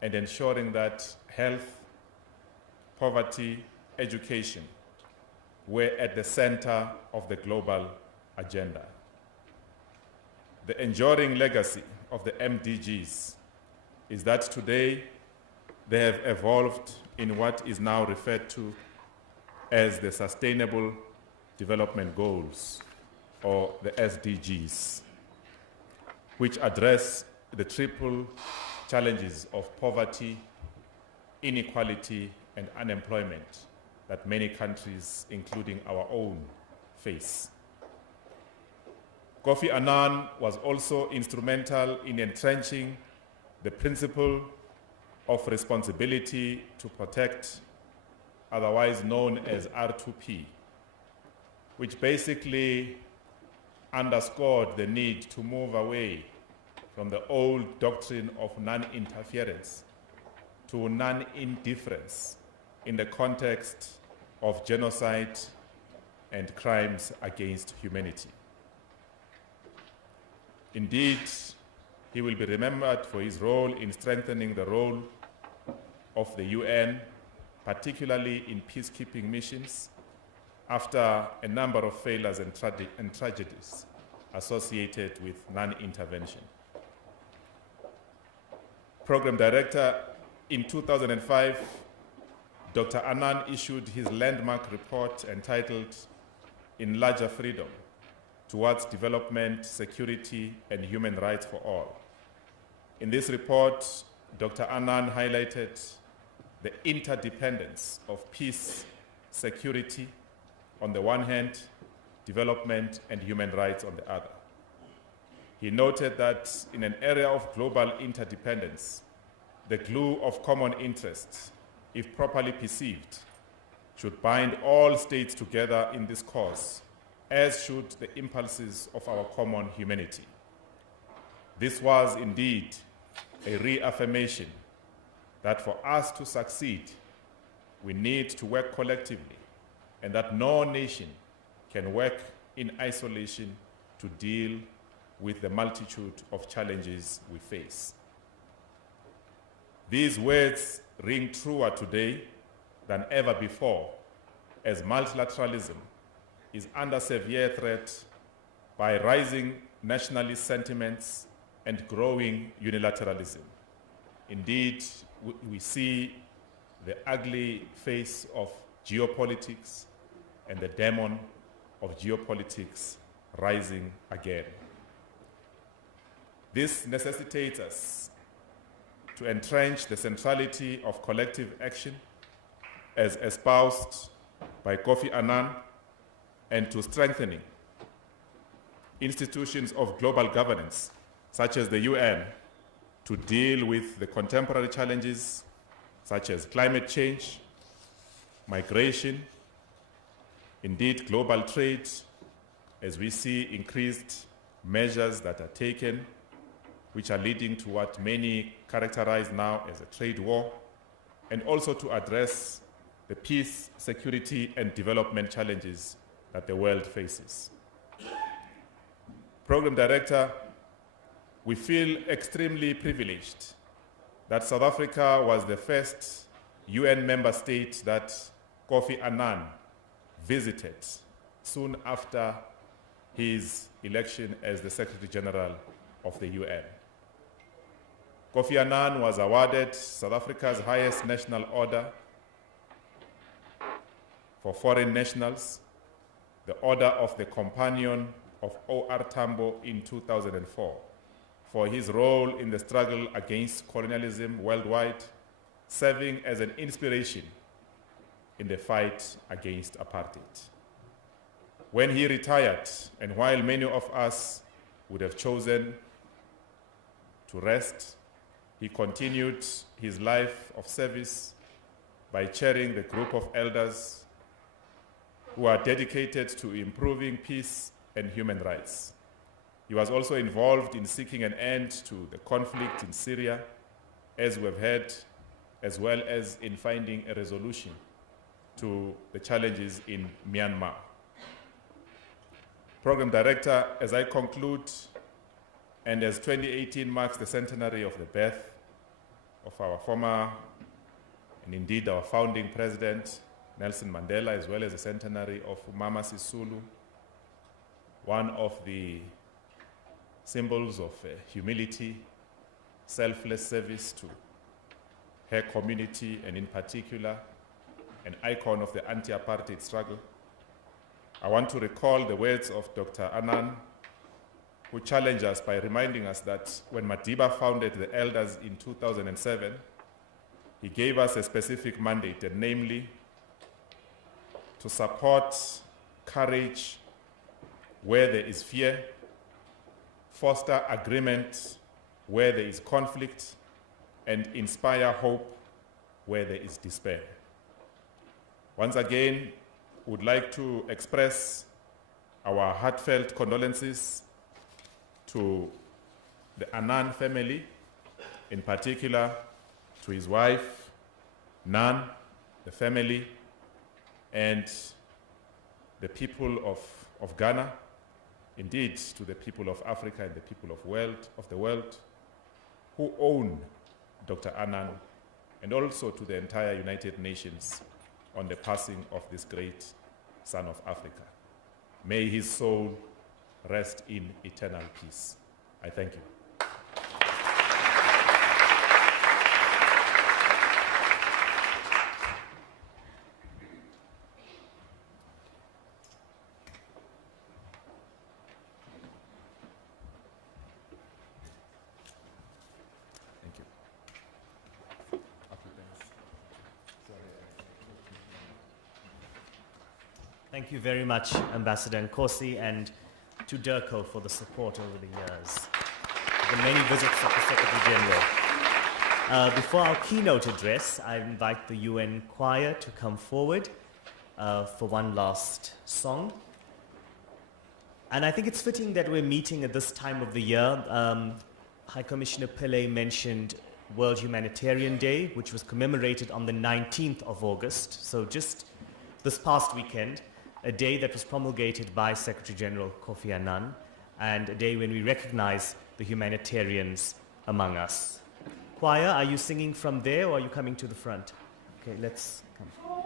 and ensuring that health, poverty, education were at the center of the global agenda. The enduring legacy of the MDGs is that today they have evolved in what is now referred to as the Sustainable Development Goals, or the SDGs, which address the triple challenges of poverty, inequality, and unemployment that many countries, including our own, face. Kofi Annan was also instrumental in entrenching the principle of responsibility to protect, otherwise known as R2P, which basically underscored the need to move away from the old doctrine of non-interference to non-indifference in the context of genocide and crimes against humanity. Indeed, he will be remembered for his role in strengthening the role of the UN, particularly in peacekeeping missions, after a number of failures and tragedies associated with non-intervention. Program Director, in 2005, Dr. Annan issued his landmark report entitled In Larger Freedom, Towards Development, Security, and Human Rights for All. In this report, Dr. Annan highlighted the interdependence of peace, security on the one hand, development and human rights on the other. He noted that in an area of global interdependence, the glue of common interests, if properly perceived, should bind all states together in this cause, as should the impulses of our common humanity. This was indeed a reaffirmation that for us to succeed, we need to work collectively, and that no nation can work in isolation to deal with the multitude of challenges we face. These words ring truer today than ever before, as multilateralism is under severe threat by rising nationalist sentiments and growing unilateralism. Indeed, we see the ugly face of geopolitics and the demon of geopolitics rising again. This necessitates us to entrench the centrality of collective action as espoused by Kofi Annan, and to strengthening institutions of global governance, such as the UN, to deal with the contemporary challenges such as climate change, migration, indeed global trade, as we see increased measures that are taken, which are leading to what many characterize now as a trade war, and also to address the peace, security, and development challenges that the world faces. Program Director, we feel extremely privileged that South Africa was the first UN member state that Kofi Annan visited soon after his election as the Secretary General of the UN. Kofi Annan was awarded South Africa's highest national order for foreign nationals, the Order of the Companion of O.R. Tambo in 2004, for his role in the struggle against colonialism worldwide, serving as an inspiration in the fight against apartheid. When he retired, and while many of us would have chosen to rest, he continued his life of service by chairing the group of elders who are dedicated to improving peace and human rights. He was also involved in seeking an end to the conflict in Syria, as we've heard, as well as in finding a resolution to the challenges in Myanmar. Program Director, as I conclude, and as 2018 marks the centenary of the birth of our former, and indeed our founding president, Nelson Mandela, as well as the centenary of Mama Sisulu, one of the symbols of humility, selfless service to her community, and in particular, an icon of the anti-apartheid struggle. I want to recall the words of Dr. Annan, who challenged us by reminding us that when Madiba founded the elders in 2007, he gave us a specific mandate, and namely, to support courage where there is fear, foster agreement where there is conflict, and inspire hope where there is despair. Once again, would like to express our heartfelt condolences to the Annan family, in particular to his wife, Nan, the family, and the people of Ghana, indeed to the people of Africa and the people of the world who own Dr. Annan, and also to the entire United Nations on the passing of this great son of Africa. May his soul rest in eternal peace. I thank you. Thank you. Thank you very much, Ambassador Nkosi, and to DIRCO for the support over the years, the many visits of the Secretary General. Before our keynote address, I invite the UN choir to come forward for one last song. And I think it's fitting that we're meeting at this time of the year. High Commissioner Pillay mentioned World Humanitarian Day, which was commemorated on the 19th of August, so just this past weekend, a day that was promulgated by Secretary General Kofi Annan, and a day when we recognize the humanitarians among us. Choir, are you singing from there or are you coming to the front? Okay, let's come. Thank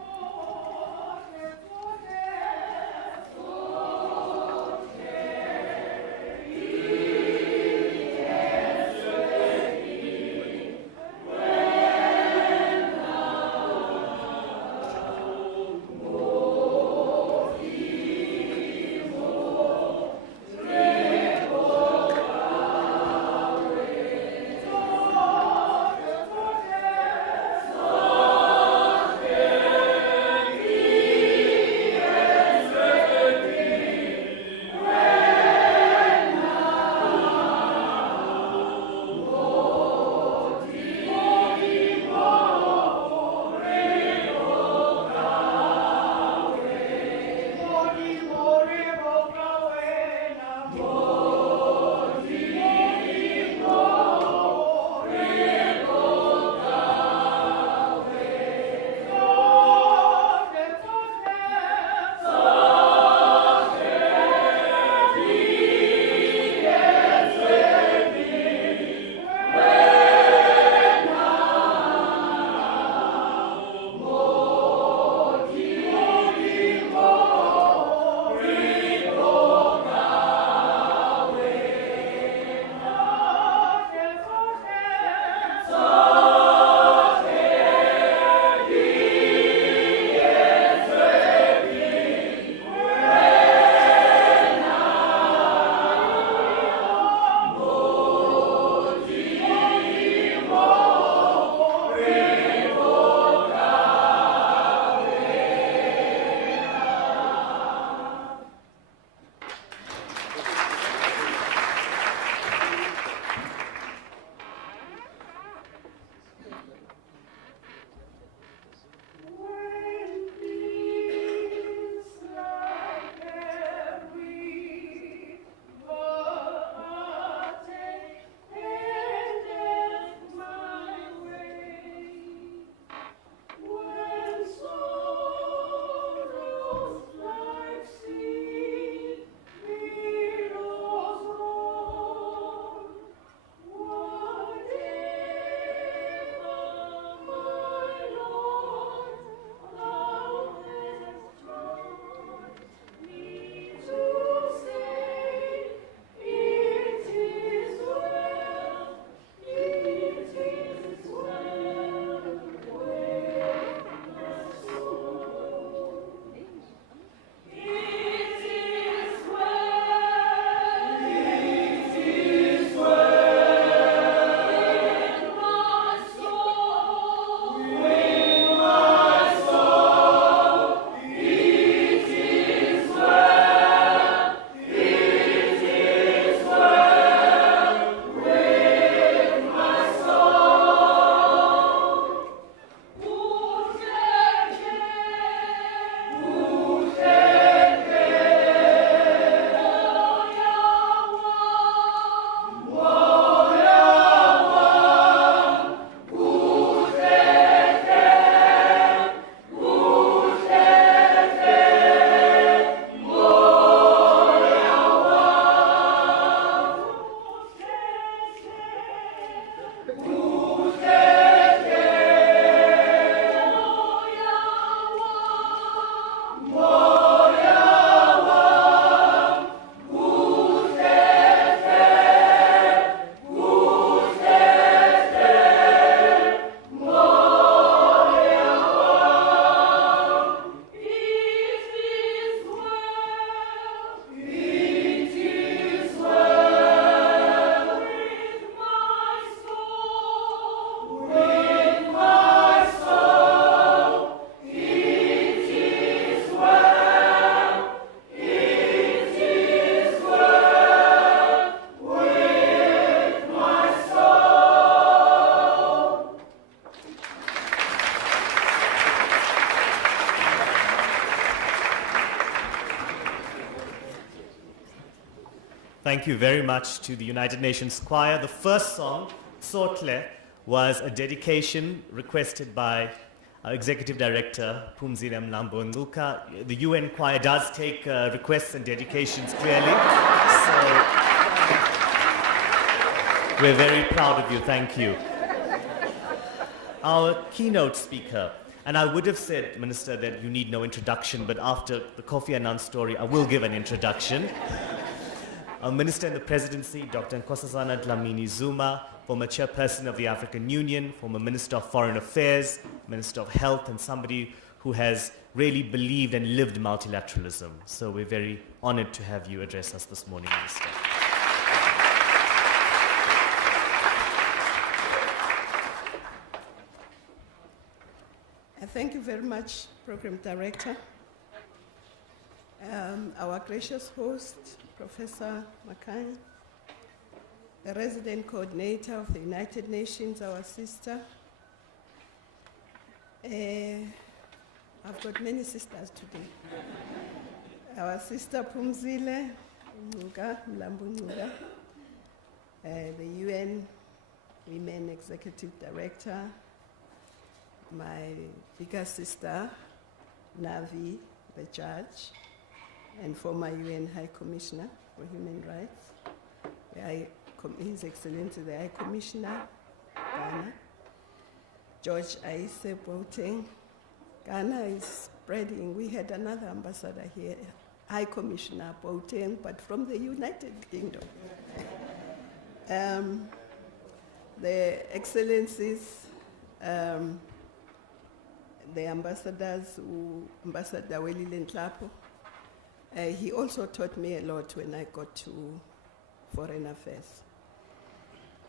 thank you very much to the United Nations Choir. The first song, Sotle, was a dedication requested by our Executive Director, Phumzile Mlambo-Ngcuka. The UN Choir does take requests and dedications clearly. So we're very proud of you. Thank you. Our keynote speaker, and I would have said, Minister, that you need no introduction, but after the Kofi Annan story, I will give an introduction. Our Minister in the Presidency, Dr. Nkosazana Dlamini-Zuma, former Chairperson of the African Union, former Minister of Foreign Affairs, Minister of Health, and somebody who has really believed and lived multilateralism. So we're very honored to have you address us this morning, Minister. Thank you very much, Program Director. Our gracious host, Professor Makanya, the resident coordinator of the United Nations, our sister. I've got many sisters today. Our sister Phumzile Mlambo-Ngcuka, the UN Women Executive Director, my bigger sister, Navi, the judge, and former UN High Commissioner for Human Rights, His Excellency the High Commissioner, Ghana, George Aise Boateng. Ghana is spreading. We had another ambassador here, High Commissioner Boateng, but from the United Kingdom. The Excellencies, the ambassadors, Ambassador Welile Nhlapo, he also taught me a lot when I got to Foreign Affairs.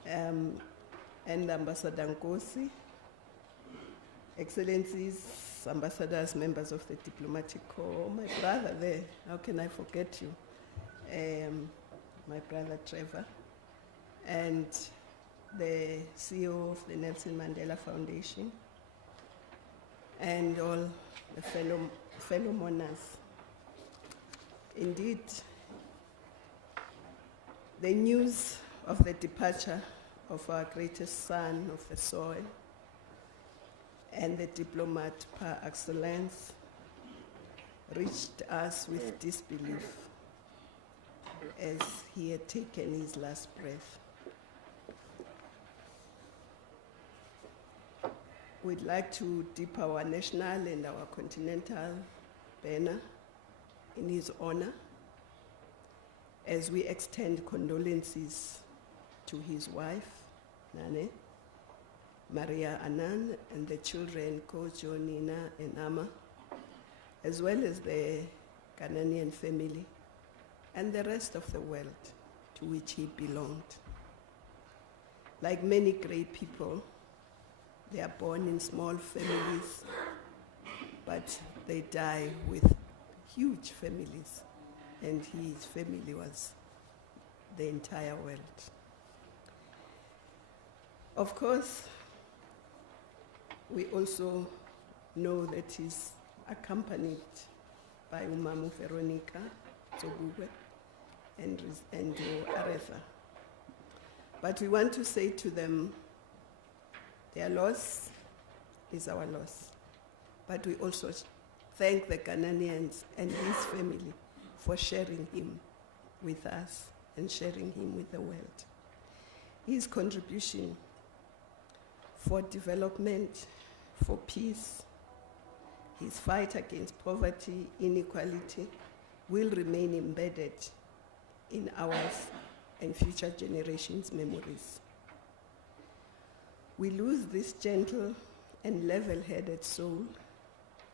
And Ambassador Nkosi, Excellencies, ambassadors, members of the diplomatic corps, my brother there, how can I forget you? My brother Trevor, and the CEO of the Nelson Mandela Foundation, and all the fellow mourners. Indeed, the news of the departure of our greatest son of the soil and the diplomat par excellence reached us with disbelief as he had taken his last breath. We'd like to dip our national and our continental banner in his honor as we extend condolences to his wife, Nane, Maria Annan, and the children, Kojo, Nina, and Ama, as well as the Ghanaian family and the rest of the world to which he belonged. Like many great people, they are born in small families, but they die with huge families, and his family was the entire world. Of course, we also know that he's accompanied by Umamu Veronica Zobugwe and Aretha. But we want to say to them, their loss is our loss. But we also thank the Ghanaians and his family for sharing him with us and sharing him with the world. His contribution for development, for peace, his fight against poverty, inequality, will remain embedded in ours and future generations' memories. We lose this gentle and level-headed soul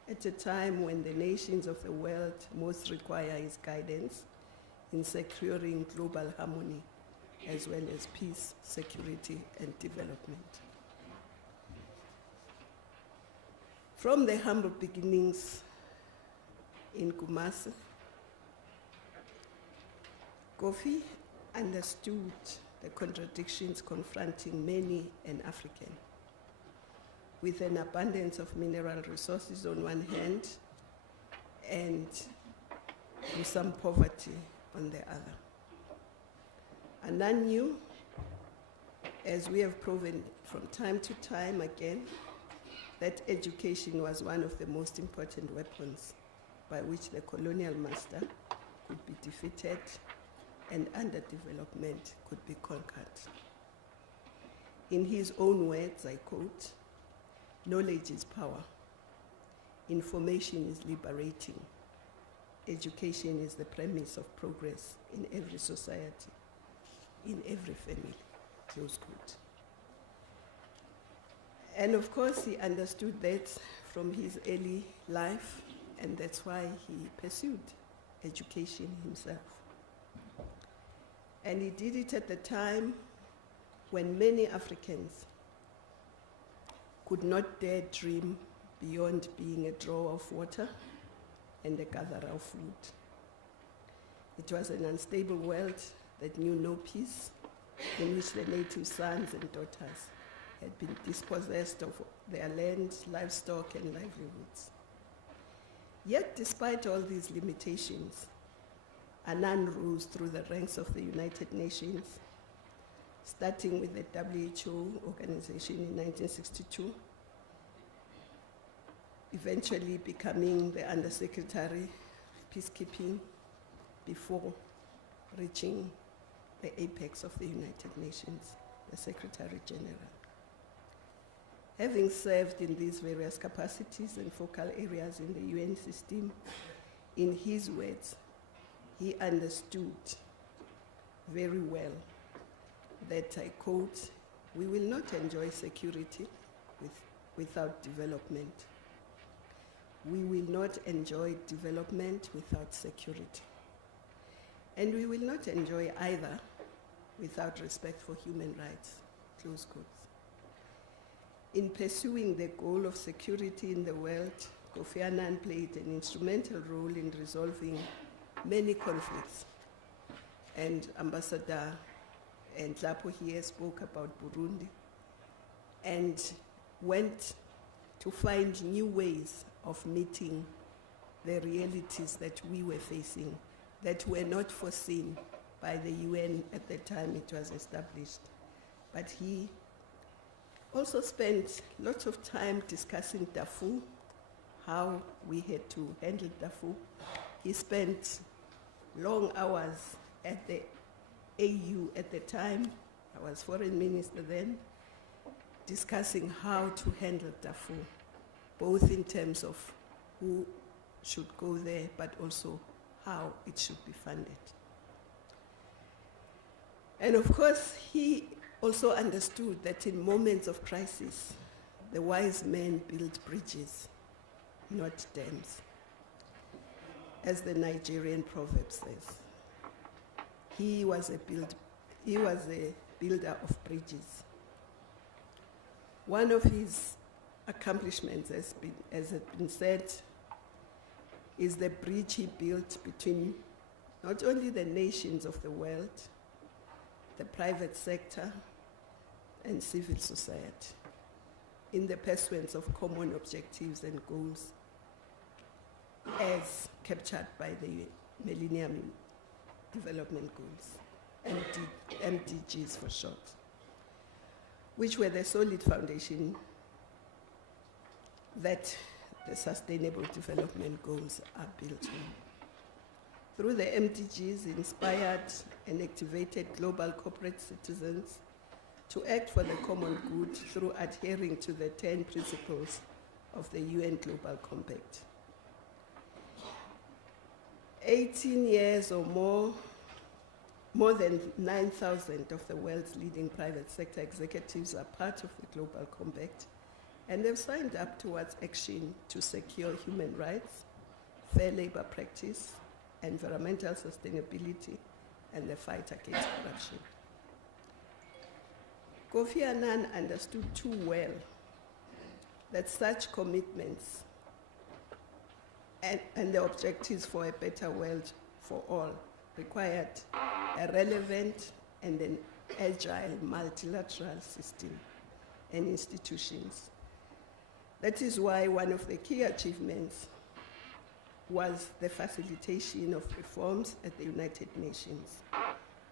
at a time when the nations of the world most require his guidance in securing global harmony, as well as peace, security, and development. From the humble beginnings in Kumasi, Kofi understood the contradictions confronting many an African, with an abundance of mineral resources on one hand and with some poverty on the other. Annan knew, as we have proven from time to time again, that education was one of the most important weapons by which the colonial master could be defeated and underdevelopment could be conquered. In his own words, I quote, "Knowledge is power. Information is liberating. Education is the premise of progress in every society, in every family," close quote. And of course, he understood that from his early life, and that's why he pursued education himself. And he did it at the time when many Africans could not dare dream beyond being a drawer of water and a gatherer of food. It was an unstable world that knew no peace, in which the native sons and daughters had been dispossessed of their land, livestock, and livelihoods. Yet, despite all these limitations, Annan rose through the ranks of the United Nations, starting with the WHO organization in 1962, eventually becoming the Undersecretary of Peacekeeping before reaching the apex of the United Nations, the Secretary General. Having served in these various capacities and focal areas in the UN system, in his words, he understood very well that, I quote, "We will not enjoy security without development. We will not enjoy development without security. And we will not enjoy either without respect for human rights," close quotes. In pursuing the goal of security in the world, Kofi Annan played an instrumental role in resolving many conflicts. And Ambassador Nhlapo here spoke about Burundi and went to find new ways of meeting the realities that we were facing that were not foreseen by the UN at the time it was established. But he also spent lots of time discussing Darfur, how we had to handle Darfur. He spent long hours at the AU at the time, I was foreign minister then, discussing how to handle Darfur, both in terms of who should go there, but also how it should be funded. And of course, he also understood that in moments of crisis, the wise men build bridges, not dams. As the Nigerian proverb says, he was a builder of bridges. One of his accomplishments, as has been said, is the bridge he built between not only the nations of the world, the private sector, and civil society, in the pursuance of common objectives and goals as captured by the Millennium Development Goals, MDGs for short, which were the solid foundation that the Sustainable Development Goals are built on. Through the MDGs, inspired and activated global corporate citizens to act for the common good through adhering to the 10 principles of the UN Global Compact. 18 years or more than 9,000 of the world's leading private sector executives are part of the Global Compact, and they've signed up towards action to secure human rights, fair labor practice, environmental sustainability, and the fight against corruption. Kofi Annan understood too well that such commitments and the objectives for a better world for all required a relevant and an agile multilateral system and institutions. That is why one of the key achievements was the facilitation of reforms at the United Nations,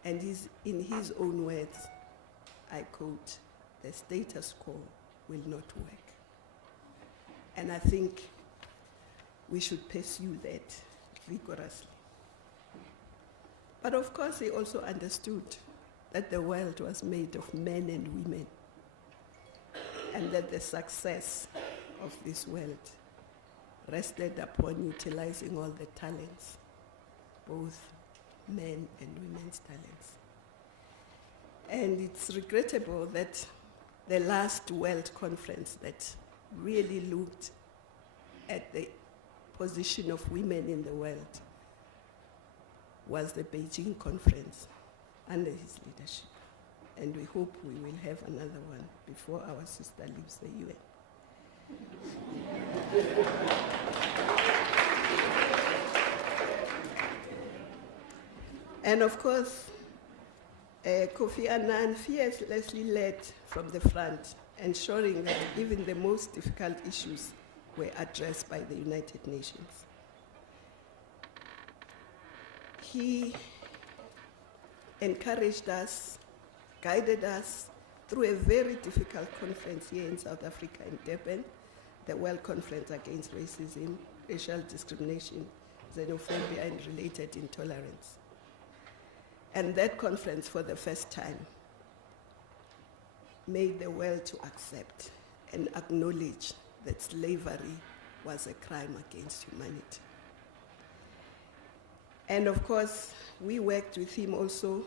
And in his own words, I quote, "The status quo will not work." And I think we should pursue that vigorously. But of course, he also understood that the world was made of men and women, and that the success of this world rested upon utilizing all the talents, both men and women's talents. And it's regrettable that the last World Conference that really looked at the position of women in the world was the Beijing Conference under his leadership. And we hope we will have another one before our sister leaves the UN. And of course, Kofi Annan fearlessly led from the front, ensuring that even the most difficult issues were addressed by the United Nations. He encouraged us, guided us through a very difficult conference here in South Africa in Durban, the World Conference Against Racism, Racial Discrimination, Xenophobia, and Related Intolerance. And that conference, for the first time, made the world to accept and acknowledge that slavery was a crime against humanity. And of course, we worked with him also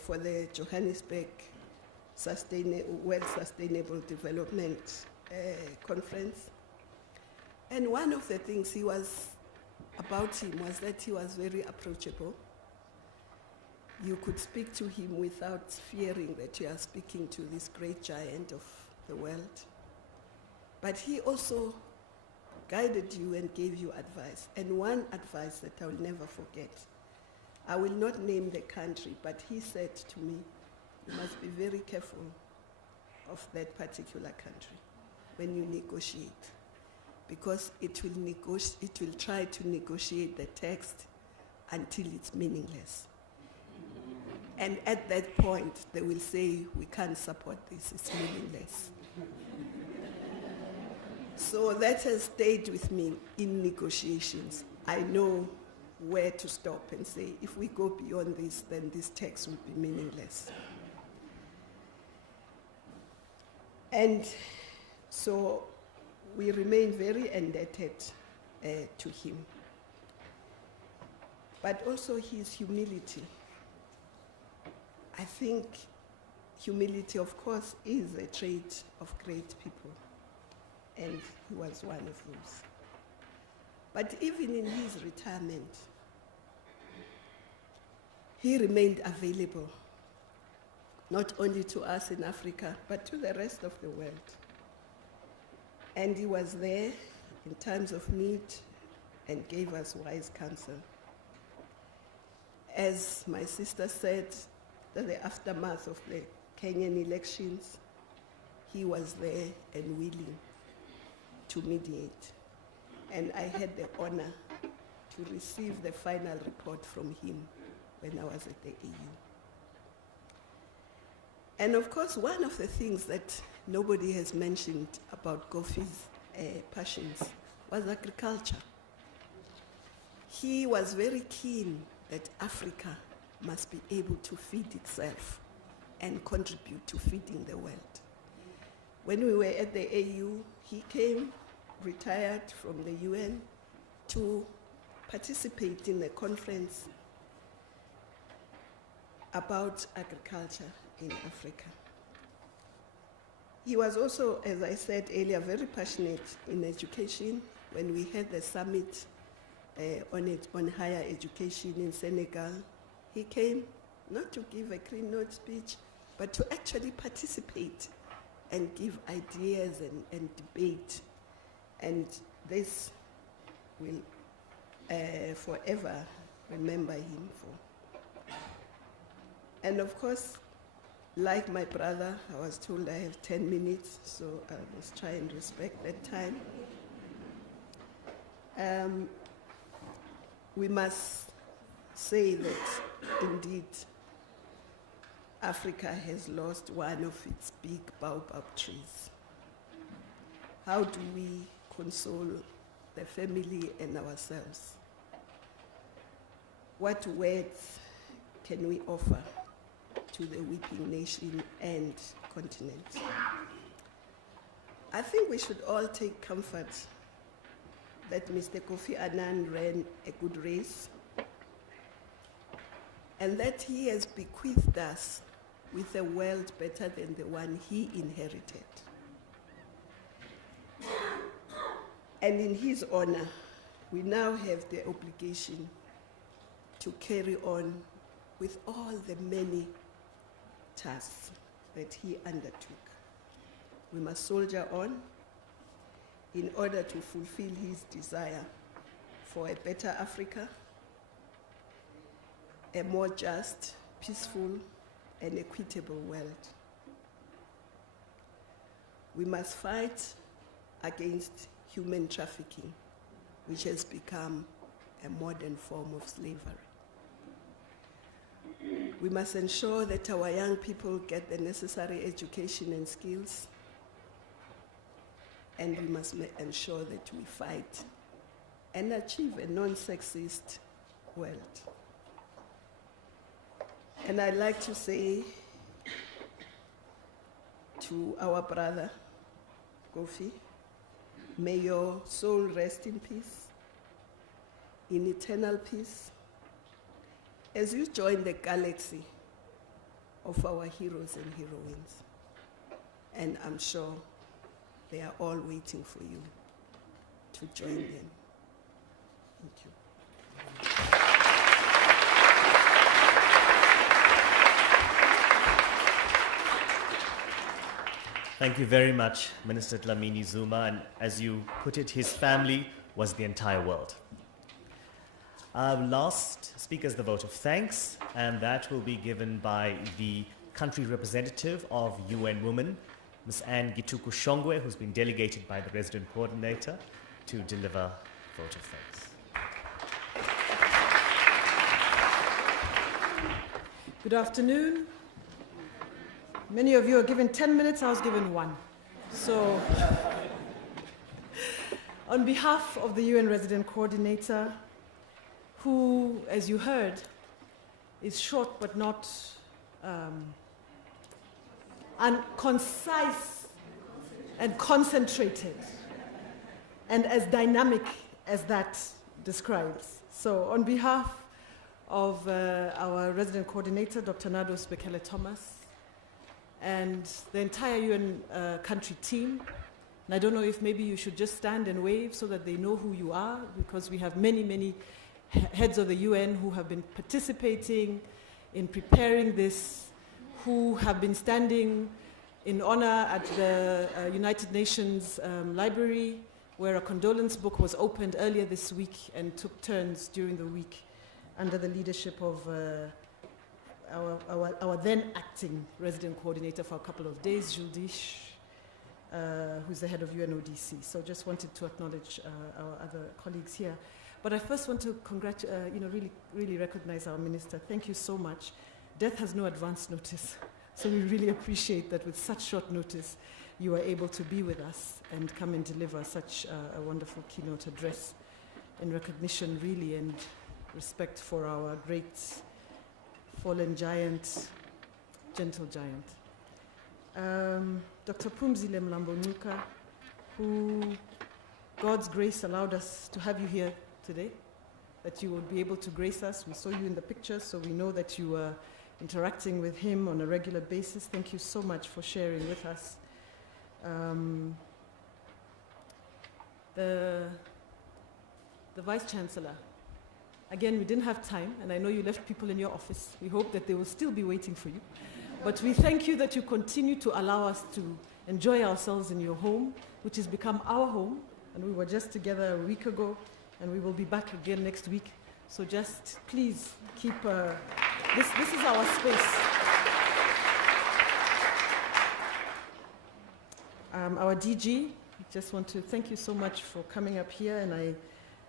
for the Johannesburg World Sustainable Development Conference. And one of the things about him was that he was very approachable. You could speak to him without fearing that you are speaking to this great giant of the world. But he also guided you and gave you advice. And one advice that I will never forget, I will not name the country, but he said to me, "You must be very careful of that particular country when you negotiate, because it will try to negotiate the text until it's meaningless. And at that point, they will say, we can't support this, it's meaningless." So that has stayed with me in negotiations. I know where to stop and say, if we go beyond this, then this text will be meaningless. And so we remain very indebted to him. But also his humility. I think humility, of course, is a trait of great people, and he was one of those. But even in his retirement, he remained available, not only to us in Africa, but to the rest of the world. And he was there in times of need and gave us wise counsel. As my sister said, the aftermath of the Kenyan elections, he was there and willing to mediate. And I had the honor to receive the final report from him when I was at the AU. And of course, one of the things that nobody has mentioned about Kofi's passions was agriculture. He was very keen that Africa must be able to feed itself and contribute to feeding the world. When we were at the AU, he came, retired from the UN, to participate in a conference about agriculture in Africa. He was also, as I said earlier, very passionate in education. When we had the summit on higher education in Senegal, he came not to give a keynote speech, but to actually participate and give ideas and debate. And this will forever remember him for. And of course, like my brother, I was told I have 10 minutes, so I must try and respect that time. We must say that indeed Africa has lost one of its big baobab trees. How do we console the family and ourselves? What words can we offer to the weeping nation and continent? I think we should all take comfort that Mr. Kofi Annan ran a good race and that he has bequeathed us with a world better than the one he inherited. And in his honor, we now have the obligation to carry on with all the many tasks that he undertook. We must soldier on in order to fulfill his desire for a better Africa, a more just, peaceful, and equitable world. We must fight against human trafficking, which has become a modern form of slavery. We must ensure that our young people get the necessary education and skills, and we must ensure that we fight and achieve a non-sexist world. And I'd like to say to our brother, Kofi, may your soul rest in peace, in eternal peace, as you join the galaxy of our heroes and heroines. And I'm sure they are all waiting for you to join them. Thank you. Thank you very much, Minister Dlamini Zuma, and as you put it, his family was the entire world. Our last speaker is the vote of thanks, and that will be given by the country representative of UN Women, Ms. Anne Gituku Shongwe, who's been delegated by the resident coordinator to deliver vote of thanks. Good afternoon. Many of you are given 10 minutes, I was given 1. So, on behalf of the UN Resident Coordinator, who, as you heard, is short but not concise and concentrated, and as dynamic as that describes. So, on behalf of our Resident Coordinator, Dr. Nados Bekele Thomas, and the entire UN country team. And I don't know if maybe you should just stand and wave so that they know who you are, because we have many, many heads of the UN who have been participating in preparing this, who have been standing in honor at the United Nations Library, where a condolence book was opened earlier this week and took turns during the week under the leadership of our then acting resident coordinator for a couple of days, Jules Dich, who's the head of UNODC. So just wanted to acknowledge our other colleagues here. But I first want to really recognize our minister. Thank you so much. Death has no advance notice. So we really appreciate that with such short notice, you are able to be with us and come and deliver such a wonderful keynote address in recognition, really, and respect for our great fallen giant, gentle giant. Dr. Phumzile Mlambo-Ngcuka, who God's grace allowed us to have you here today, that you would be able to grace us. We saw you in the pictures, so we know that you are interacting with him on a regular basis. Thank you so much for sharing with us. The Vice-Chancellor, again, we didn't have time, and I know you left people in your office. We hope that they will still be waiting for you. But we thank you that you continue to allow us to enjoy ourselves in your home, which has become our home. And we were just together a week ago, and we will be back again next week. So just please keep, this is our space. Our DG, just want to thank you so much for coming up here, and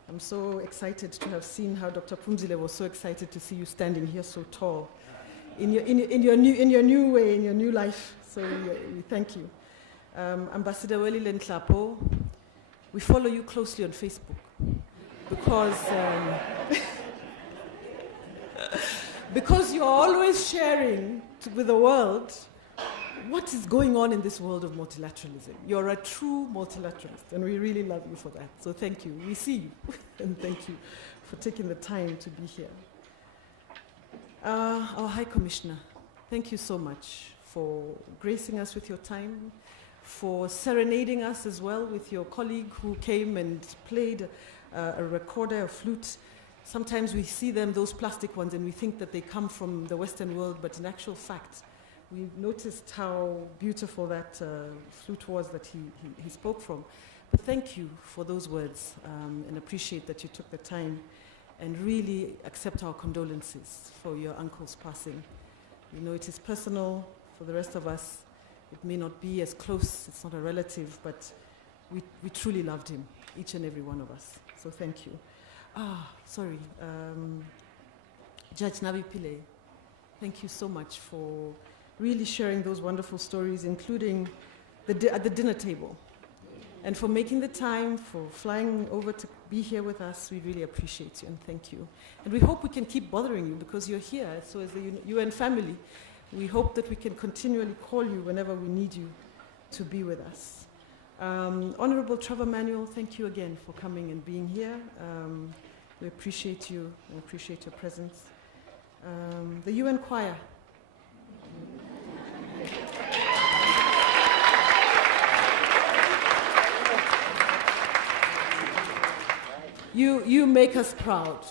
I'm so excited to have seen how Dr. Phumzile was so excited to see you standing here so tall in your new way, in your new life. So we thank you. Ambassador Welly Lenhlapo, we follow you closely on Facebook because you're always sharing with the world what is going on in this world of multilateralism. You're a true multilateralist, and we really love you for that. So thank you. We see you, and thank you for taking the time to be here. Our High Commissioner, thank you so much for gracing us with your time, for serenading us as well with your colleague who came and played a recorder, a flute. Sometimes we see them, those plastic ones, and we think that they come from the Western world, but in actual fact, we noticed how beautiful that flute was that he spoke from. But thank you for those words, and appreciate that you took the time and really accept our condolences for your uncle's passing. You know, it is personal for the rest of us. It may not be as close, it's not a relative, but we truly loved him, each and every one of us. So thank you. Sorry. Judge Navi Pillay, thank you so much for really sharing those wonderful stories, including at the dinner table. And for making the time, for flying over to be here with us. We really appreciate you and thank you. And we hope we can keep bothering you because you're here. So as the UN family, we hope that we can continually call you whenever we need you to be with us. Honorable Trevor Manuel, thank you again for coming and being here. We appreciate you and appreciate your presence. The UN Choir. You make us proud.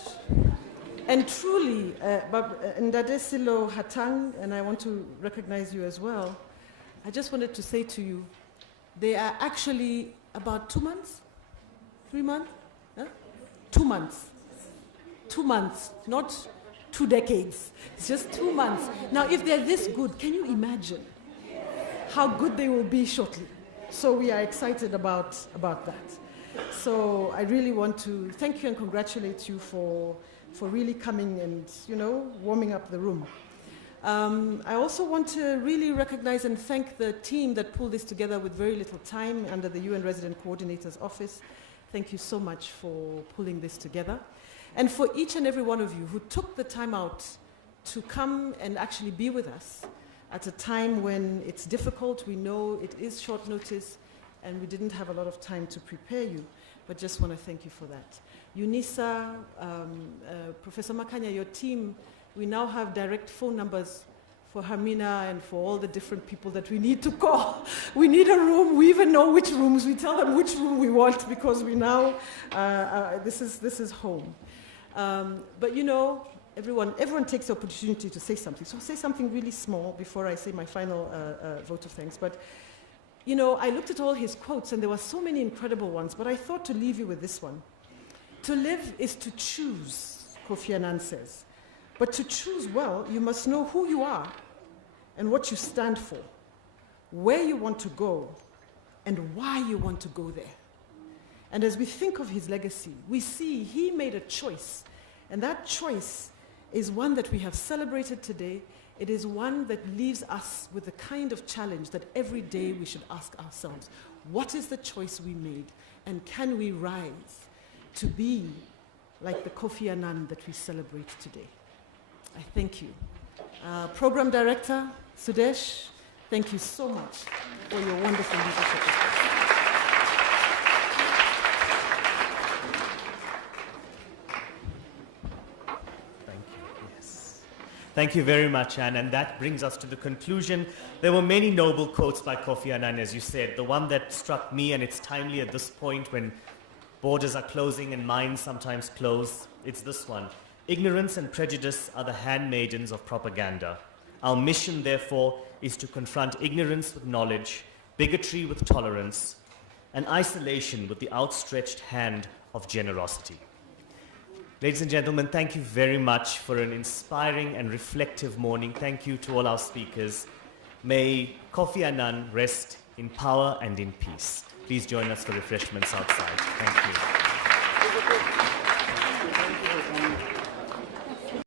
And truly, Ndadesilo Hatang, and I want to recognize you as well, I just wanted to say to you, they are actually about 2 months? 3 months? Huh? 2 months. 2 months, not 2 decades. It's just 2 months. Now, if they're this good, can you imagine how good they will be shortly? So we are excited about that. So I really want to thank you and congratulate you for really coming and, warming up the room. I also want to really recognize and thank the team that pulled this together with very little time under the UN Resident Coordinator's Office. Thank you so much for pulling this together. And for each and every one of you who took the time out to come and actually be with us at a time when it's difficult. We know it is short notice and we didn't have a lot of time to prepare you, but just want to thank you for that. UNISA, Professor Makanya, your team, we now have direct phone numbers for Hermina and for all the different people that we need to call. We need a room. We even know which rooms. We tell them which room we want because we now, this is home. But everyone takes the opportunity to say something. So I'll say something really small before I say my final vote of thanks. But, I looked at all his quotes and there were so many incredible ones, but I thought to leave you with this one. To live is to choose, Kofi Annan says. But to choose well, you must know who you are and what you stand for, where you want to go, and why you want to go there. And as we think of his legacy, we see he made a choice. And that choice is one that we have celebrated today. It is one that leaves us with the kind of challenge that every day we should ask ourselves, what is the choice we made? And can we rise to be like the Kofi Annan that we celebrate today? I thank you. Program Director, Sudesh, thank you so much for your wonderful leadership. Thank you very much, Anne. And that brings us to the conclusion. There were many noble quotes by Kofi Annan, as you said. The one that struck me, and it's timely at this point when borders are closing and minds sometimes close, it's this one. Ignorance and prejudice are the handmaidens of propaganda. Our mission, therefore, is to confront ignorance with knowledge, bigotry with tolerance, and isolation with the outstretched hand of generosity. Ladies and gentlemen, thank you very much for an inspiring and reflective morning. Thank you to all our speakers. May Kofi Annan rest in power and in peace. Please join us for refreshments outside. Thank you.